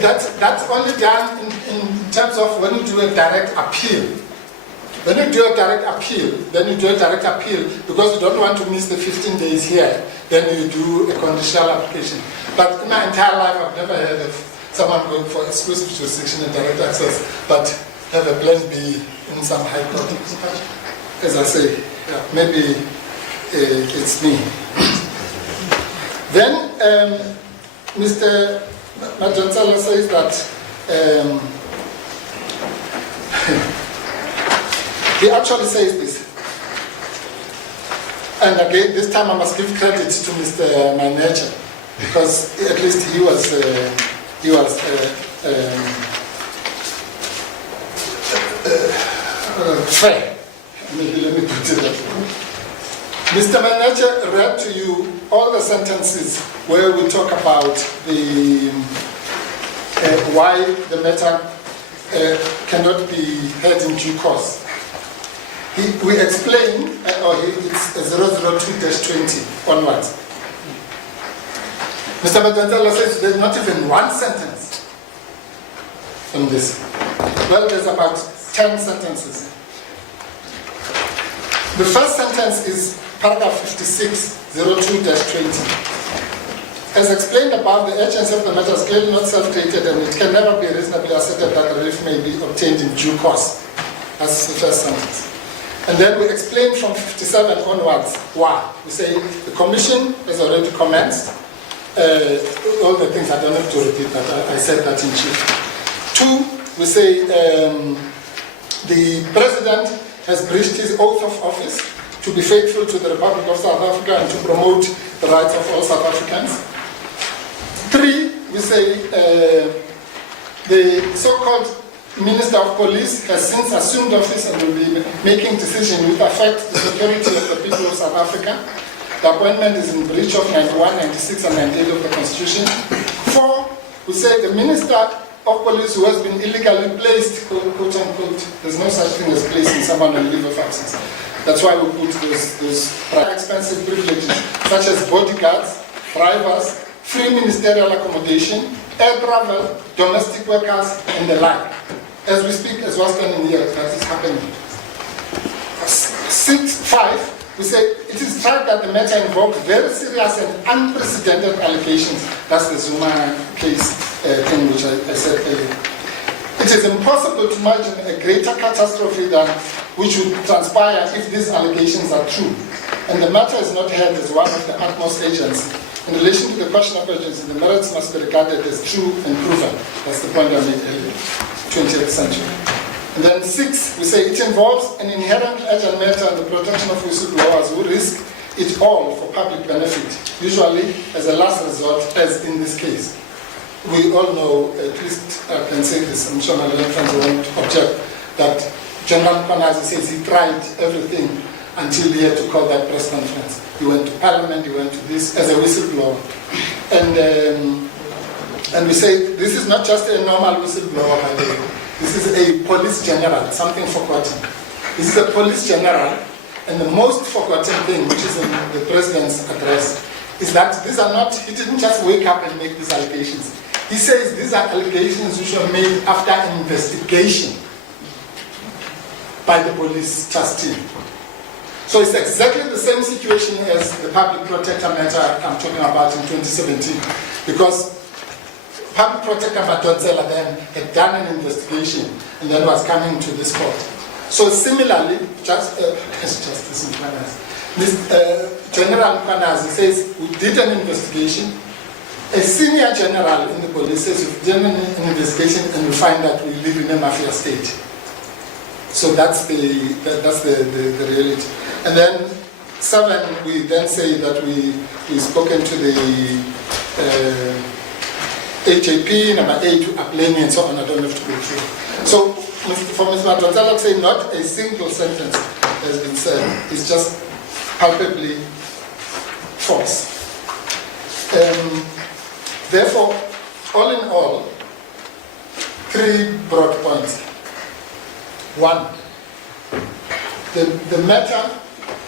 That's only done in terms of when you do a direct appeal. When you do a direct appeal, then you do a direct appeal because you don't want to miss the 15 days here, then you do a conditional application. But in my entire life, I've never heard of someone going for exclusive jurisdiction and direct access, but have a plan B in some high court. As I say, yeah, maybe it's me. Then Mr. Madlanga says that he actually says this. And again, this time I must give credit to Mr. Manager, because at least he was fair. Maybe let me put it that way. Mr. Manager read to you all the sentences where we talk about the why the matter cannot be heard in due course. We explain, it's 002-20 onwards. Mr. Madlanga says there's not even one sentence on this. Well, there's about 10 sentences. The first sentence is paragraph 56, 02-20. As explained above, the urgency of the matter is clearly not self-created and it can never be reasonably asserted that the relief may be obtained in due course. That's the first sentence. And then we explain from 57 onwards why. We say the commission has already commenced. All the things, I don't have to repeat that, I said that in chief. 2, we say the president has breached his oath of office to be faithful to the Republic of South Africa and to promote the rights of all South Africans. 3, we say the so-called Minister of Police has since assumed office and will be making decisions with affect to the security of the people of South Africa. The appointment is in breach of 91, 96 and 98 of the Constitution. 4, we say the Minister of Police who has been illegally placed, quote unquote, there's no such thing as placing someone on leave of absence. That's why we put those expensive privileges, such as bodyguards, drivers, free ministerial accommodation, air travel, domestic workers, and the like. As we speak, as we're standing here, that is happening. 5, we say it is tried that the matter invoked very serious and unprecedented allegations. That's the Zuma case thing which I said earlier. It is impossible to imagine a greater catastrophe than which would transpire if these allegations are true. And the matter is not held as one of the utmost agency. In relation to the question of urgency, the merits must be regarded as true and proven. That's the point I made earlier, 20th century. And then 6, we say it involves an inherent urgent matter and the protection of whistleblowers who risk it all for public benefit, usually as a last resort, as in this case. we all know, at least I can say this, I'm sure my friends won't object, that General Mkhwanazi says he tried everything until he had to call that press conference. He went to Parliament, he went to this as a whistleblower. And we say this is not just a normal whistleblower, by the way. This is a police general, something forgotten. This is a police general, and the most forgotten thing, which is in the president's address, is that these are not, he didn't just wake up and make these allegations. He says these are allegations which were made after an investigation by the police trustee. So it's exactly the same situation as the public protector matter I'm talking about in 2017, because public protector Madlanga then had done an investigation and then was coming to this court. So similarly, Justice Mkhwanazi, General Mkhwanazi says we did an investigation. A senior general in the police says we've done an investigation and we find that we live in a mafia state. So that's the reality. And then 7, we then say that we've spoken to the HAP, number 8 to Apleni and so on. I don't have to go through. So for Mr. Madlanga, say not a single sentence has been said. It's just palpably false. Therefore, all in all, 3 broad points. 1, the matter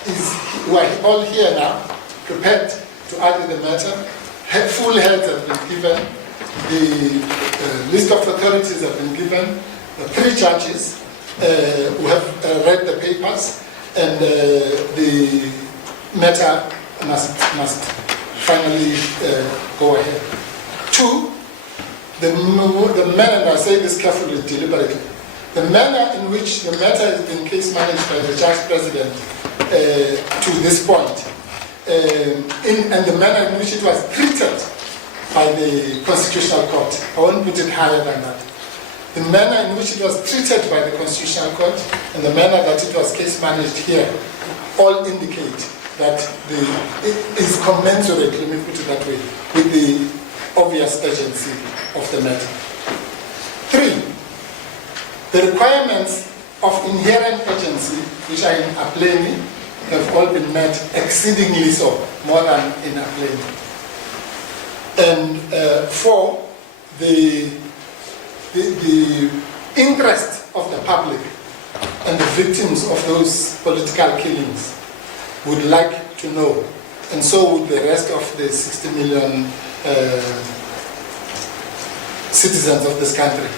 is, we're all here now, prepared to argue the matter. Full heads have been given, the list of authorities have been given, 3 judges who have read the papers, and the matter must finally go ahead. 2, the manner, and I say this carefully, deliberately, the manner in which the matter has been case managed by the judge president to this point, and the manner in which it was treated by the Constitutional Court, I won't put it higher than that. The manner in which it was treated by the Constitutional Court and the manner that it was case managed here all indicate that it is commensurate, let me put it that way, with the obvious urgency of the matter. 3, the requirements of inherent urgency, which are in Apleni, have all been met exceedingly so, more than in Apleni. And 4, the interest of the public and the victims of those political killings would like to know, and so would the rest of the 60 million citizens of this country,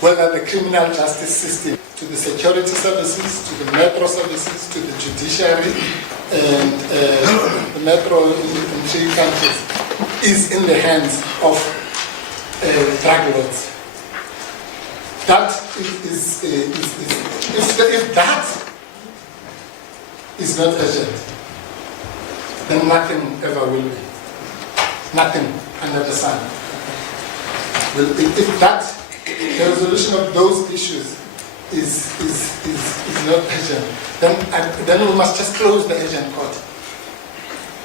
whether the criminal justice system, to the security services, to the metro services, to the judiciary, and the metro in 3 countries, is in the hands of drug lords. That if that is not urgent, then nothing ever will be. Nothing under the sun. If that, the resolution of those issues is not urgent, then we must just close the urgent court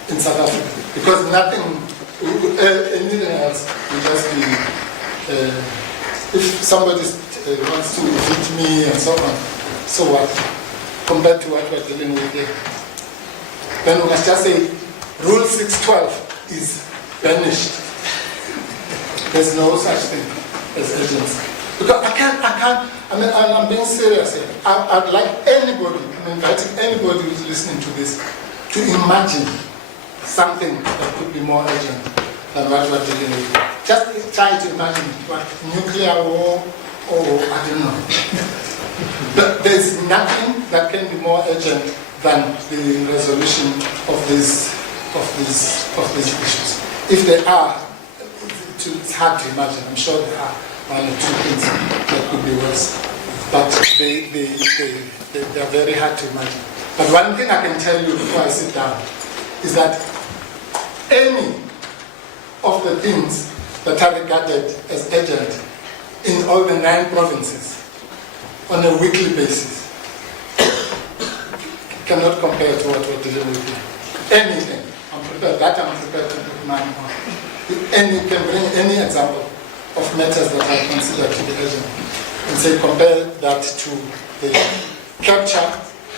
in South Africa, because anything else will just be, if somebody wants to evict me and so on, so what, compared to what we're dealing with here. Then we must just say, Rule 612 is banished. There's no such thing as urgency. Because I'm being serious here. I'd like anybody, I'm inviting anybody who's listening to this, to imagine something that could be more urgent than what we're dealing with. Just try to imagine what, nuclear war, or I don't know. But there's nothing that can be more urgent than the resolution of these issues. If there are, it's hard to imagine. I'm sure there are 1 or 2 things that could be worse, but they are very hard to imagine. But one thing I can tell you before I sit down is that any of the things that are regarded as urgent in all the 9 provinces on a weekly basis cannot compare to what we're dealing with here. Anything. I'm prepared to put money on. Can bring any example of matters that are considered to be urgent. And say compare that to the capture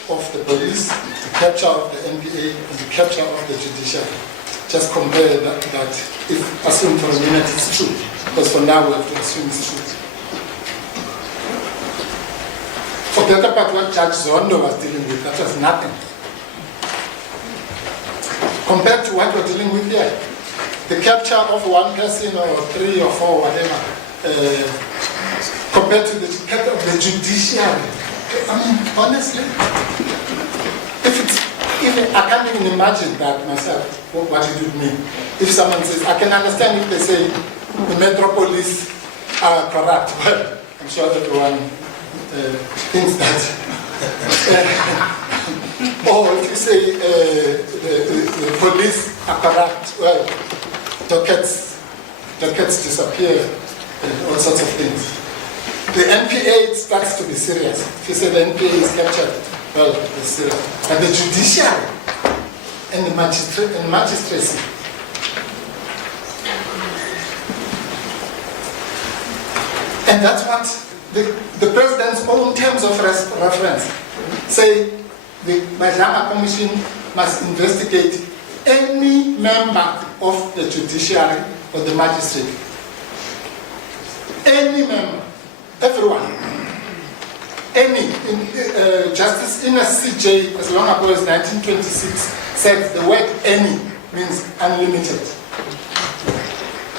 of the police, the capture of the NPA, and the capture of the judiciary. Just compare that if assume for a minute it's true, because for now we have to assume it's true. Forget about what Judge Zondo was dealing with, that was nothing. Compared to what we're dealing with here, the capture of one person or 3 or 4, whatever, compared to the capture of the judiciary. I mean, honestly, I can't even imagine that myself, what it would mean. If someone says, I can understand if they say the metropolis are corrupt. Well, I'm sure everyone thinks that. Or if you say the police are corrupt, well, dockets disappear and all sorts of things. The NPA starts to be serious. If you say the NPA is captured, well, it's serious. And the judiciary and the magistracy. And that's what the president's own terms of reference say. The Madlanga Commission must investigate any member of the judiciary or the magistrate. Any member, everyone. Any. Justice Ines CJ, as long ago as 1926, said the word any means unlimited.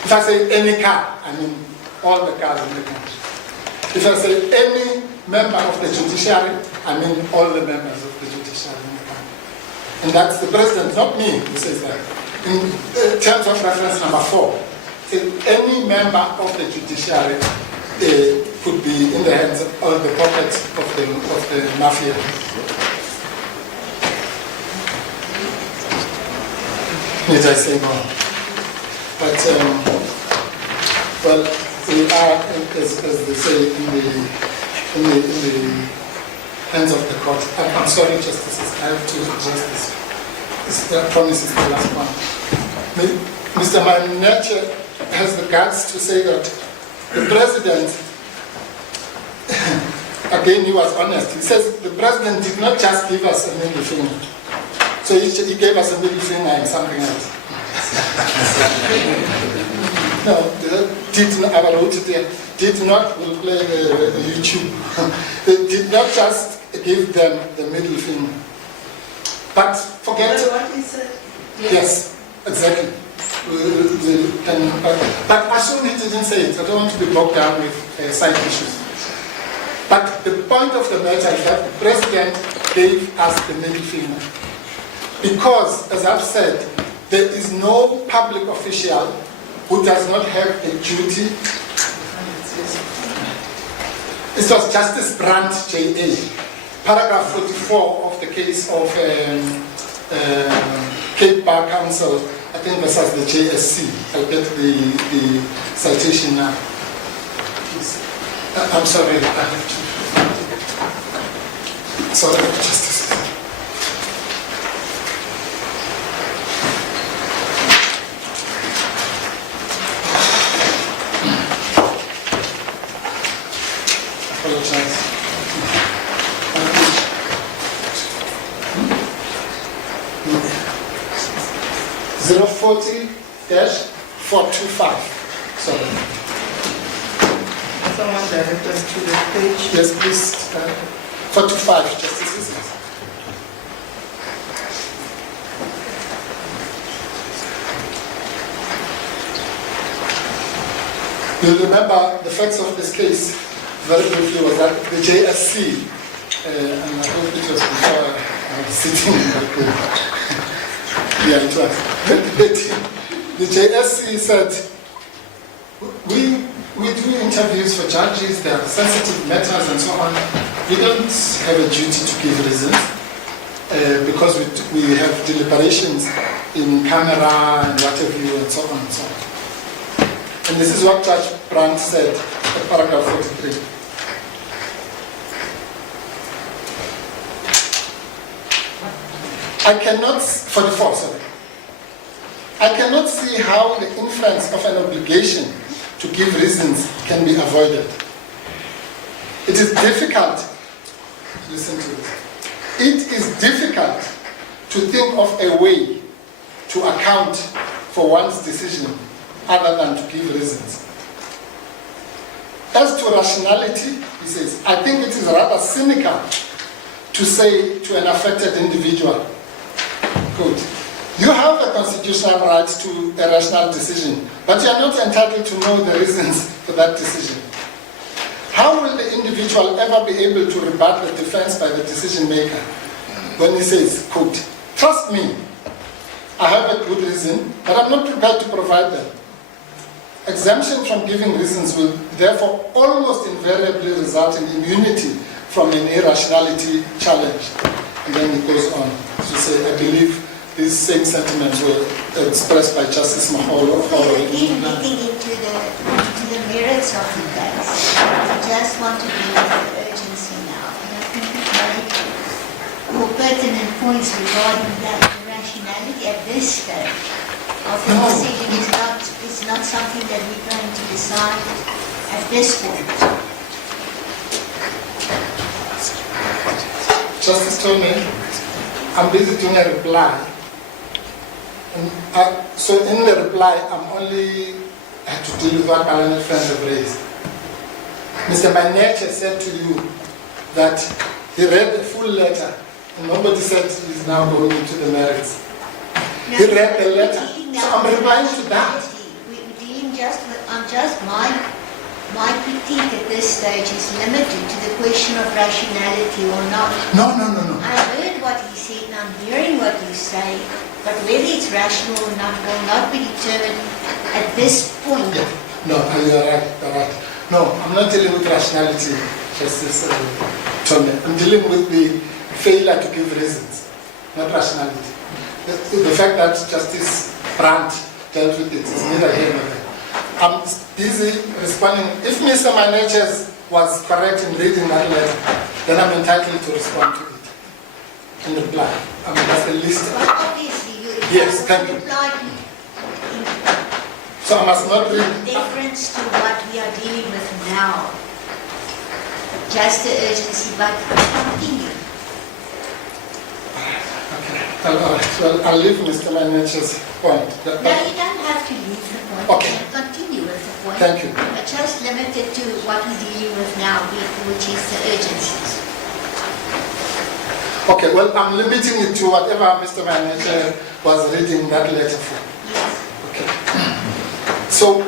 If I say any car, I mean all the cars in the country. If I say any member of the judiciary, I mean all the members of the judiciary in the country. And that's the president, not me, who says that. In terms of reference number 4, any member of the judiciary could be in the hands or the pockets of the mafia. Need I say more? But, well, we are, as they say, in the hands of the court. I'm sorry, Justices, I have to address this. I promise is the last one. Mr. Manager has the guts to say that the president, again, he was honest. He says the president did not just give us a middle finger. So he gave us a middle finger and something else. No, did not, we'll play YouTube. They did not just give them the middle finger. But forget it. What is it? Yes, exactly. But assume he didn't say it. I don't want to be bogged down with side issues. But the point of the matter is that the president gave us the middle finger. Because, as I've said, there is no public official who does not have a duty. It was Justice Brandt, J.A., paragraph 44 of the case of Cape Bar Council, I think versus the JSC. I'll get the citation now. I'm sorry, I have to. Sorry, Justice. Apologize. 040-425. Sorry. Someone direct us to the page. Yes, please. 425, Justices. You'll remember the facts of this case very briefly was that the JSC, and I hope it was before I was sitting in the yeah, it was. The JSC said, we do interviews for judges, there are sensitive matters and so on. We don't have a duty to give reasons because we have deliberations in camera and what have you and so on and so on. And this is what Judge Brandt said at paragraph 43. I cannot see how the influence of an obligation to give reasons can be avoided. It is difficult, listen to this, it is difficult to think of a way to account for one's decision other than to give reasons. As to rationality, he says, I think it is rather cynical to say to an affected individual, quote, you have a constitutional right to a rational decision, but you are not entitled to know the reasons for that decision. How will the individual ever be able to rebut the defense by the decision maker when he says, quote, trust me, I have a good reason, but I'm not prepared to provide them. Exemption from giving reasons will therefore almost invariably result in immunity from an irrationality challenge. And then he goes on to say, I believe these same sentiments were expressed by Justice Maholo. Even getting into the merits of the case, I just want to deal with the urgency now. And I think it made more pertinent points regarding that rationality at this stage of the decision is not something that we're going to decide at this point. Justice told me, I'm busy doing a reply. So in the reply, I'm only have to deal with what my friends have raised. Mr. Maneche said to you that he read the full letter, and nobody said he's now going into the merits. No, He read the letter, so I'm replying to that. We're dealing just with, my critique at this stage is limited to the question of rationality or not. No. I heard what he said and I'm hearing what you say, but whether it's rational or not will not be determined at this point. Yeah. No, you're right. No, I'm not dealing with rationality, Justice Tony. I'm dealing with the failure to give reasons, not rationality. The fact that Justice Brandt dealt with it is neither here nor there. I'm busy responding. If Mr. Maneche was correct in reading that letter, then I'm entitled to respond to it in reply. I mean, that's the least. Well, obviously, Yes, thank you. reply So I must not read. in deference to what we are dealing with now. Just the urgency, but continue. Well, I'll leave Mr. Maneche's point. No, you don't have to leave the point. Okay. You can continue with the point. Thank you. But just limited to what we're dealing with now, which is the urgencies. Okay, well, I'm limiting it to whatever Mr. Maneche was reading that letter for. Yes. Okay. So,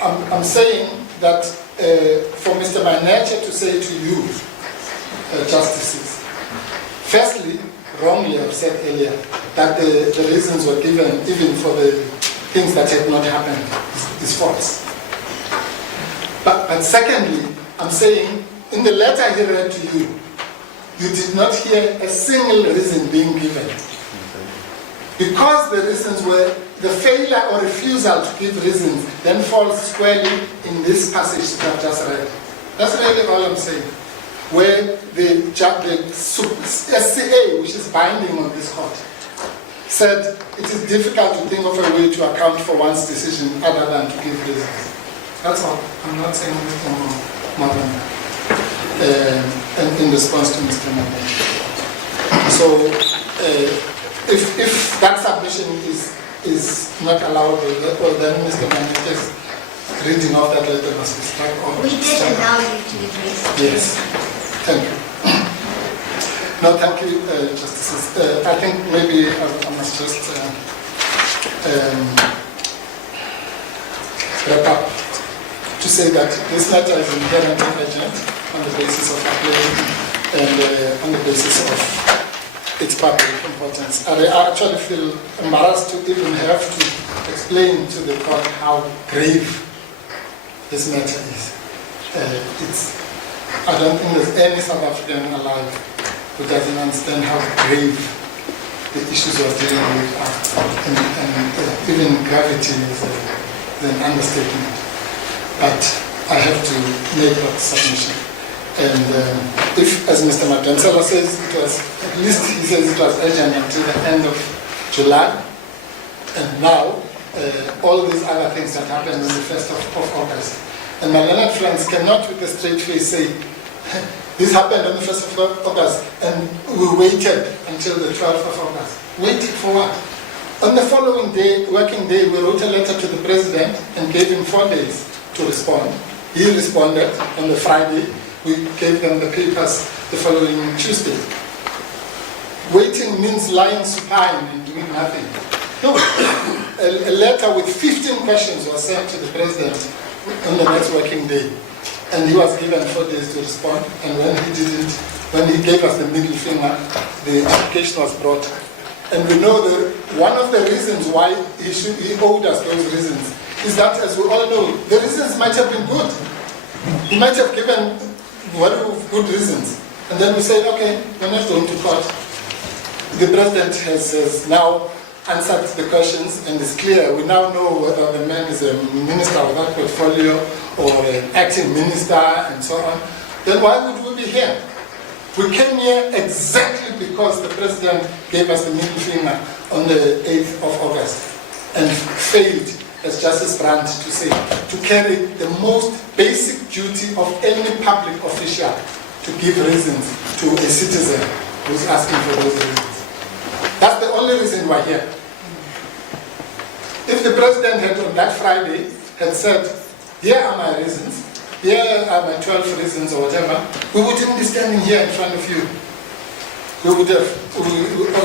I'm saying that for Mr. Maneche to say to you, justices, firstly, wrongly I've said earlier that the reasons were given even for the things that had not happened is false. But secondly, I'm saying in the letter he read to you, you did not hear a single reason being given. Because the reasons were the failure or refusal to give reasons then falls squarely in this passage that I've just read. That's really all I'm saying. Where the SCA, which is binding on this court, said it is difficult to think of a way to account for one's decision other than to give reasons. That's all. I'm not saying anything more than that. In response to Mr. Maneche. So, if that submission is not allowable, well, then Mr. Maneche's reading of that letter must be struck off. We did allow you to address it. Yes. Thank you. No, thank you, Justices. I think maybe I must just wrap up to say that this matter is inherently urgent on the basis of appeal and on the basis of its public importance. I actually feel embarrassed to even have to explain to the court how grave this matter is. I don't think there's any South African alive who doesn't understand how grave the issues we're dealing with are. And even gravity is an understatement. But I have to make that submission. And if, as Mr. Madlanga says, it was, at least he says it was urgent until the end of July, and now all these other things that happened on the 1st of August. And my learned friends cannot with a straight face say, this happened on the 1st of August and we waited until the 12th of August. Waited for what? On the following day, working day, we wrote a letter to the president and gave him 4 days to respond. He responded on the Friday. We gave them the papers the following Tuesday. Waiting means lying supine and doing nothing. No, a letter with 15 questions was sent to the president on the next working day, and he was given 4 days to respond. And when he gave us the middle finger, the application was brought. And we know that one of the reasons why he owed us those reasons is that, as we all know, the reasons might have been good. He might have given very good reasons. And then we say, okay, we're not going to court. The president has now answered the questions and it's clear. We now know whether the man is a minister without portfolio or an acting minister and so on. Then why would we be here? We came here exactly because the president gave us the middle finger on the 8th of August and failed, as Justice Brandt to say, to carry the most basic duty of any public official to give reasons to a citizen who's asking for those reasons. That's the only reason we're here. If the president had on that Friday had said, here are my reasons, here are my 12 reasons or whatever, we wouldn't be standing here in front of you. We would have, or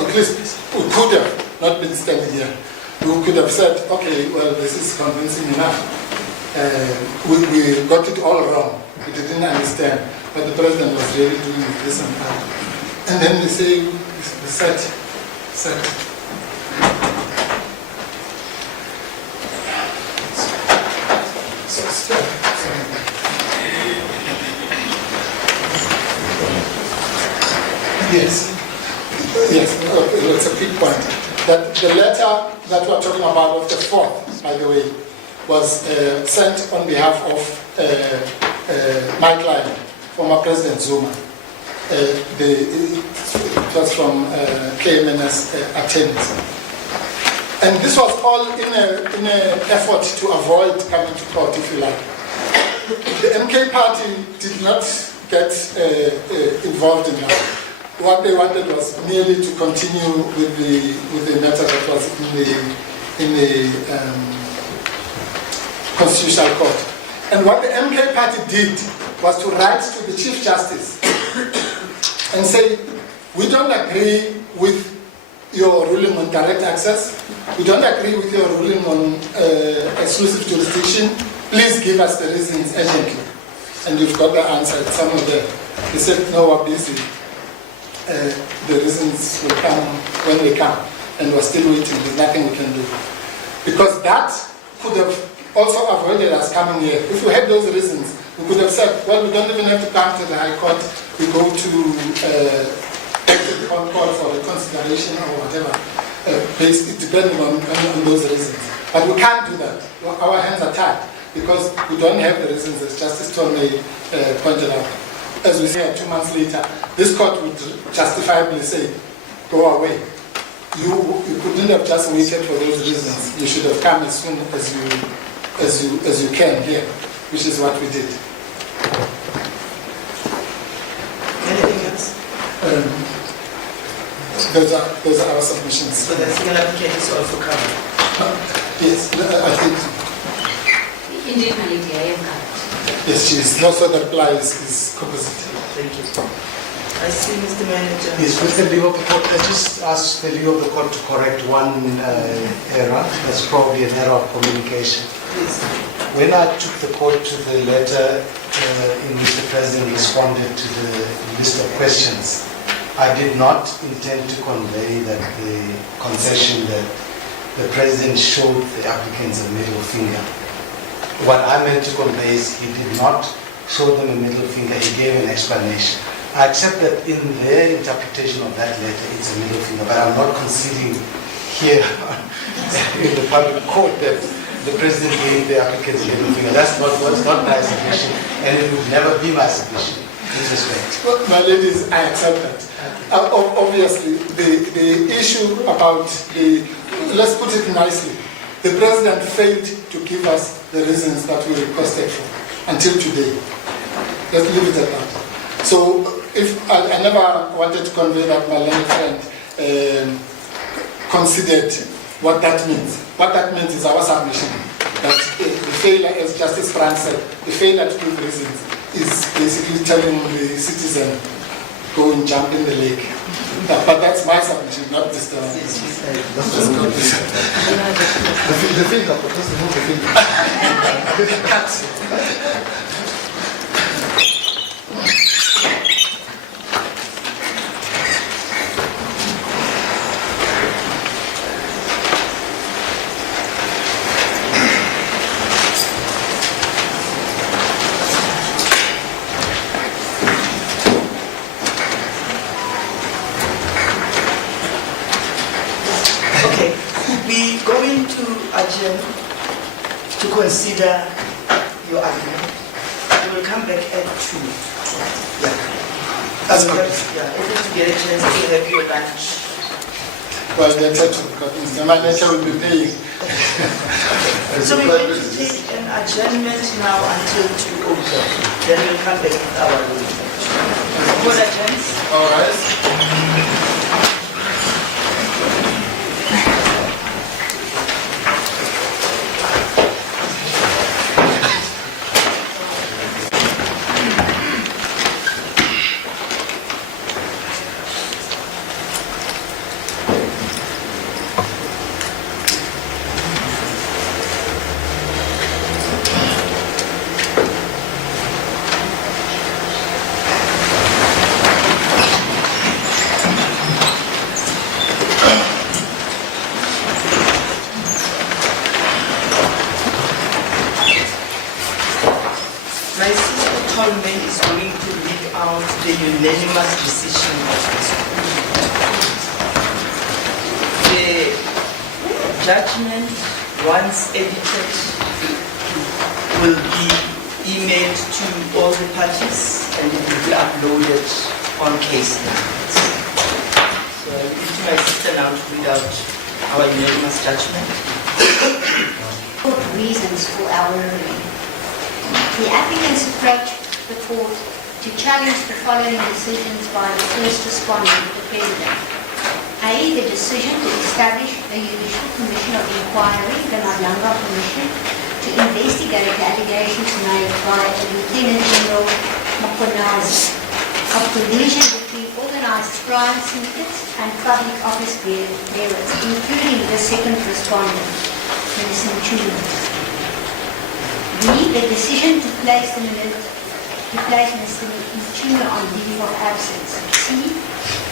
at least we could have not been standing here. We could have said, okay, well, this is convincing enough. We got it all wrong. We didn't understand. But the president was really doing this and that. And then they say, we said. Yes, it's a big point. That the letter that we're talking about of the 4th, by the way, was sent on behalf of my client, former President Zuma. It was from KMNS attorneys. And this was all in an effort to avoid coming to court, if you like. The MK party did not get involved in that. What they wanted was merely to continue with the matter that was in the Constitutional Court. And what the MK party did was to write to the Chief Justice and say, we don't agree with your ruling on direct access, we don't agree with your ruling on exclusive jurisdiction, please give us the reasons urgently. And you've got the answer, it's somewhere there. They said, no, we're busy. The reasons will come when they come, and we're still waiting, there's nothing we can do. Because that could have also avoided us coming here. If we had those reasons, we could have said, well, we don't even have to come to the High Court, we go to the court for the consideration or whatever, depending on those reasons. But we can't do that. Our hands are tied, because we don't have the reasons, as Justice Tornay pointed out. As we say 2 months later, this court would justifiably say, go away. You couldn't have just waited for those reasons. You should have come as soon as you can here, which is what we did. Anything else? Those are our submissions. So the single application is also covered? Yes, I think. Indeed, my lady, I am covered. Yes, she is. No, so the reply is composite. Thank you. I see Mr. Manager. Yes, with the leave of the court, I just ask the leave of the court to correct one error. That's probably an error of communication. Please. When I took the court to the letter in which the President responded to the list of questions, I did not intend to convey that the concession that the President showed the applicants a middle finger. What I meant to convey is he did not show them a middle finger, he gave an explanation. I accept that in their interpretation of that letter it's a middle finger, but I'm not conceding here in the public court that the President gave the applicants a middle finger. That's not my submission, and it would never be my submission. In respect. Well, my ladies, I accept that. Obviously, the issue about let's put it nicely, The President failed to give us the reasons that we requested for until today. Let's leave it at that. So if I never wanted to convey that my learned friend considered what that means. What that means is our submission. That the failure, as Justice Frank said, the failure to give reasons is basically telling the citizen, go and jump in the lake. But that's my submission, not this time. The finger, but doesn't move the finger. Okay, we're going to adjourn to consider your argument. We will come back at 2. Yeah. That's So correct. able to get a chance to have your lunch. Well, the attention, because Mr. Manager will be paying. So we're going to take an adjournment now until 2 o'clock. Then we'll come back with our ruling. Good adjournment. All right. My sister Tolman is going to read out the unanimous decision of the school. The judgment, once edited, will be emailed to all the parties and it will be uploaded on case lines. So I give to my sister now to read out our unanimous judgment. Good reasons for our ruling. The applicants approached the court to challenge the following decisions by the first respondent, the President. A. The decision to establish a judicial commission of inquiry, the Madlanga Commission, to investigate the allegations made by Lieutenant General Mkhwanazi of collusion between organised crime syndicates and public office bearers, including the second respondent, Mr. Nhlanhla. B. The decision to place Mr. Nhlanhla on leave of absence. C.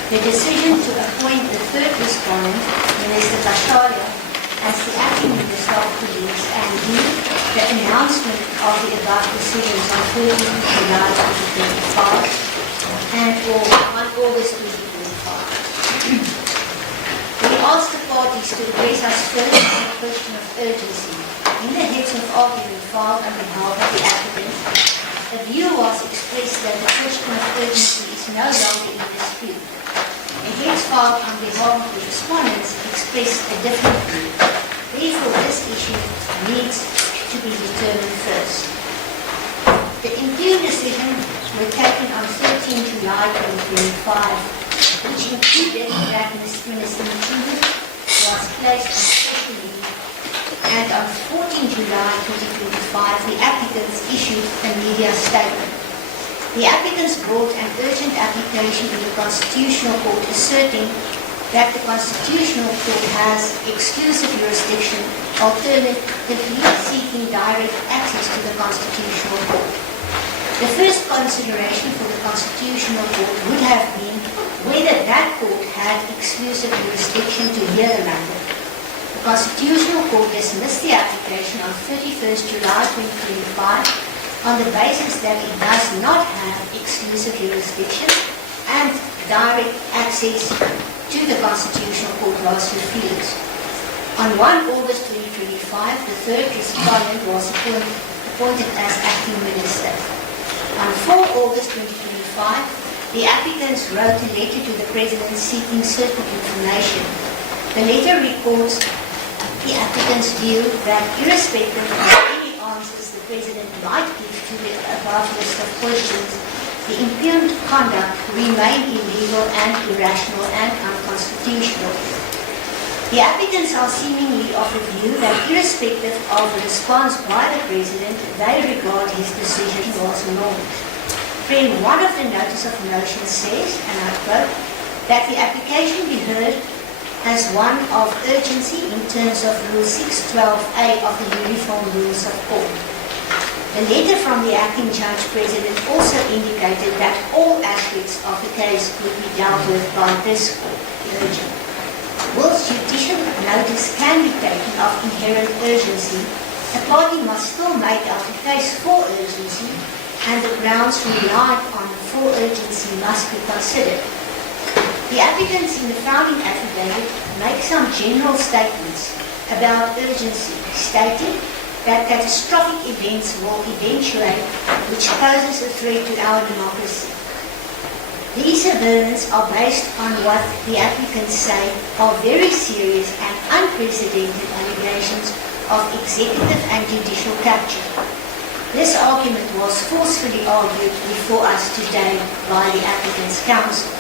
The decision to appoint the third respondent, Minister Bashalia, as the acting Minister of Police. And D. The announcement of the above decisions on 13th July 2025 and on August 2025. We ask the parties to address us first on the question of urgency. In the heads of argument filed on behalf of the applicant, a view was expressed that the question of urgency is no longer in dispute. The heads filed on behalf of the respondents expressed a different view. Therefore, this issue needs to be determined first. The impugned decisions were taken on 13 July 2025, which included that Mr. Nhlanhla was placed on special leave, and on 14 July 2025, the applicants issued a media statement. The applicants brought an urgent application in the Constitutional Court asserting that the Constitutional Court has exclusive jurisdiction, alternatively seeking direct access to the Constitutional Court. The first consideration for the Constitutional Court would have been whether that court had exclusive jurisdiction to hear the matter. The Constitutional Court dismissed the application on 31st July 2025 on the basis that it does not have exclusive jurisdiction and direct access to the Constitutional Court was refused. On 1 August 2025, the third respondent was appointed as acting minister. On 4 August 2025, the applicants wrote a letter to the President seeking certain information. The letter records, the applicant's view that irrespective of any answers the President might give to the above list of questions, the impugned conduct remained illegal and irrational and unconstitutional. The applicants are seemingly of the view that irrespective of the response by the President, they regard his decision was normed. Frame 1 of the Notice of Motion says, and I quote, that the application be heard as one of urgency in terms of Rule 612A of the Uniform Rules of Court. The letter from the Acting Judge President also indicated that all aspects of the case could be dealt with by this court, urgent. Whilst judicial notice can be taken of inherent urgency, a party must still make out a case for urgency, and the grounds relied on for urgency must be considered. The applicants in the founding affidavit make some general statements about urgency, stating that catastrophic events will eventuate, which poses a threat to our democracy. These averments are based on what the applicants say are very serious and unprecedented allegations of executive and judicial capture. This argument was forcefully argued before us today by the applicants' counsel.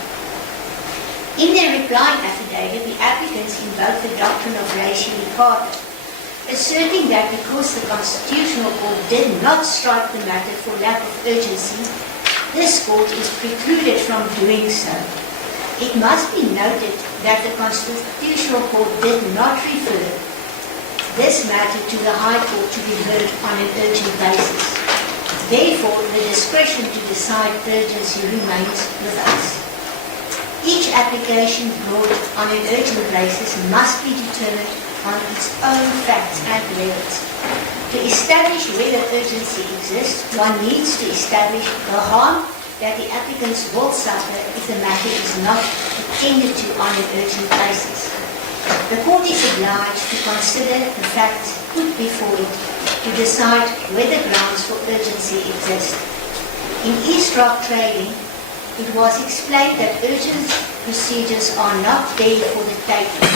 In their replying affidavit, the applicants invoked the doctrine of res judicata, asserting that because the Constitutional Court did not strike the matter for lack of urgency, this court is precluded from doing so. It must be noted that the Constitutional Court did not refer this matter to the High Court to be heard on an urgent basis. Therefore, the discretion to decide urgency remains with us. Each application brought on an urgent basis must be determined on its own facts and merits. To establish whether urgency exists, one needs to establish the harm that the applicants will suffer if the matter is not attended to on an urgent basis. The court is obliged to consider the facts put before it to decide whether grounds for urgency exist. In East Rock Trading, it was explained that urgent procedures are not there for the taking.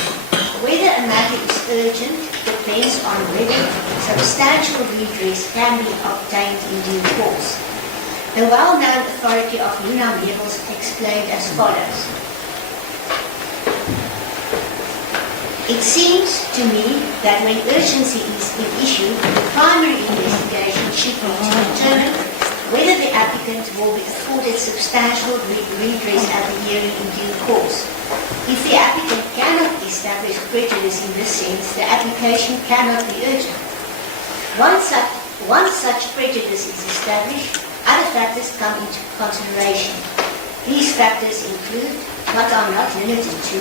Whether a matter is urgent depends on whether substantial redress can be obtained in due course. The well-known authority of Nhlanhla explained as follows. It seems to me that when urgency is an issue, the primary investigation should be to determine whether the applicant will be afforded substantial redress at the hearing in due course. If the applicant cannot establish prejudice in this sense, the application cannot be urgent. Once such prejudice is established, other factors come into consideration. These factors include, but are not limited to,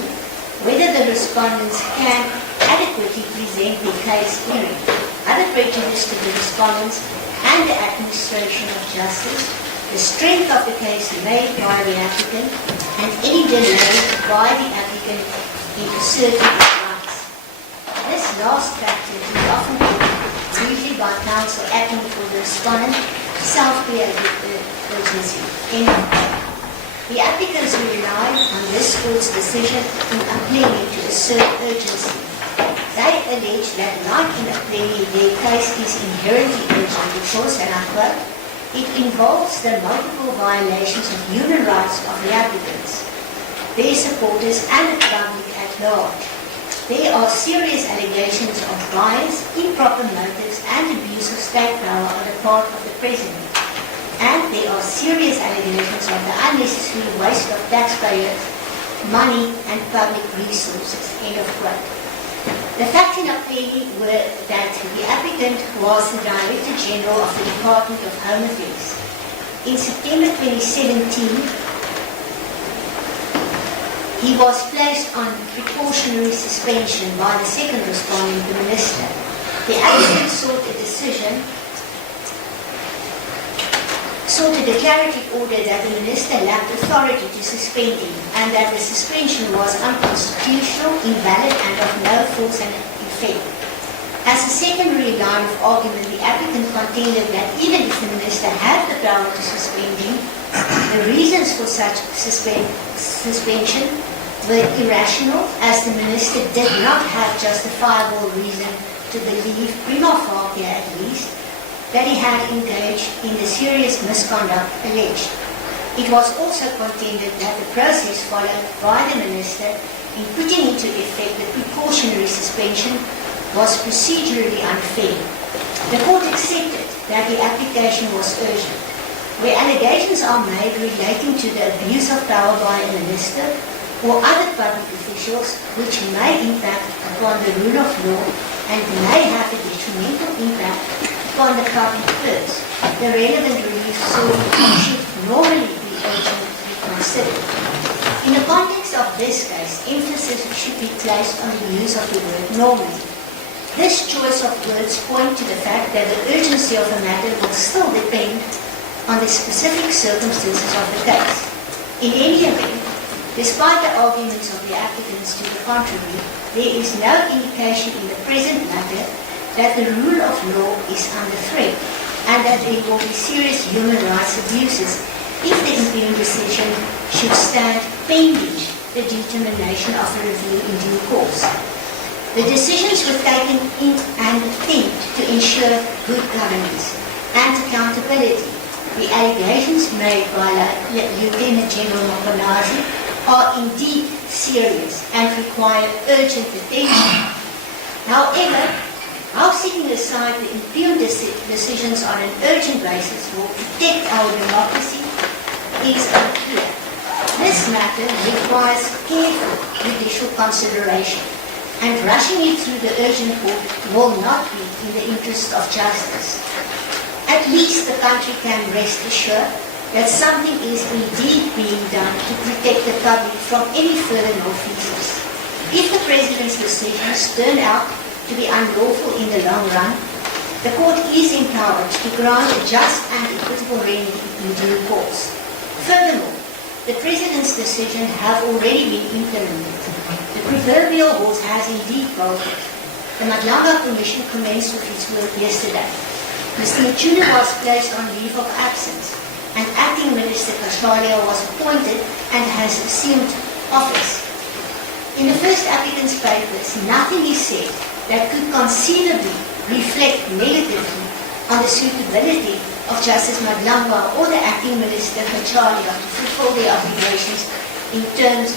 whether the respondents can adequately present their case hearing, other prejudice to the respondents and the administration of justice, the strength of the case made by the applicant, and any delay by the applicant in asserting its rights. This last factor is often called, usually by counsel acting for the respondent, self-created urgency. The applicants relied on this court's decision in Aplengi to assert urgency. They allege that, like in Aplengi, their case is inherently urgent because, and I quote, it involves the multiple violations of human rights of the applicants, their supporters, and the public at large. There are serious allegations of bias, improper motives, and abuse of state power on the part of the President. And there are serious allegations of the unnecessary waste of taxpayers' money and public resources. End of quote. The facts in Aplengi were that the applicant was the Director General of the Department of Home Affairs. In September 2017, he was placed on precautionary suspension by the second respondent, the Minister. The applicant sought a declarative order that the Minister lacked authority to suspend him and that the suspension was unconstitutional, invalid, and of no force and effect. As a secondary line of argument, the applicant contended that even if the Minister had the power to suspend him, the reasons for such suspension were irrational, as the minister did not have justifiable reason to believe, prima facie at least, that he had engaged in the serious misconduct alleged. It was also contended that the process followed by the minister in putting into effect the precautionary suspension was procedurally unfair. The court accepted that the application was urgent. Where allegations are made relating to the abuse of power by a minister or other public officials which may impact upon the rule of law and may have a detrimental impact upon the public purse, the relevant relief sought should normally be urgently considered. In the context of this case, emphasis should be placed on the use of the word normally. This choice of words point to the fact that the urgency of the matter will still depend on the specific circumstances of the case. In any event, despite the arguments of the applicants to the contrary, there is no indication in the present matter that the rule of law is under threat and that there will be serious human rights abuses if the impugned decision should stand pending the determination of a review in due course. The decisions were taken in an attempt to ensure good governance and accountability. The allegations made by Lieutenant General Mkhwanazi are indeed serious and require urgent attention. However, how setting aside the impugned decisions on an urgent basis will protect our democracy is unclear. This matter requires careful judicial consideration, and rushing it through the urgent court will not be in the interest of justice. At least the country can rest assured that something is indeed being done to protect the public from any further malfeasance. If the President's decisions turn out to be unlawful in the long run, the court is empowered to grant a just and equitable remedy in due course. Furthermore, the President's decision have already been implemented. The proverbial horse has indeed bolted. The Madlanga Commission commenced with its work yesterday. Mr. Nhlanhla was placed on leave of absence, and Acting Minister Kashwalia was appointed and has assumed office. In the first applicant's papers, nothing is said that could conceivably reflect negatively on the suitability of Justice Madlanga or the Acting Minister Kashwalia to fulfill their obligations in terms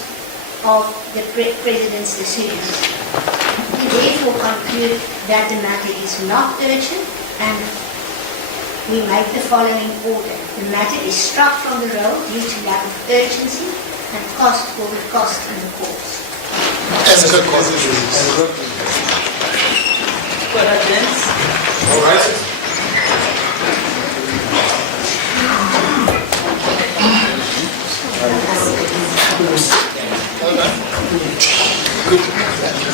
of the President's decisions. We therefore conclude that the matter is not urgent, and we make the following order. The matter is struck from the roll due to lack of urgency and cost will be cost in the courts. All right. Good.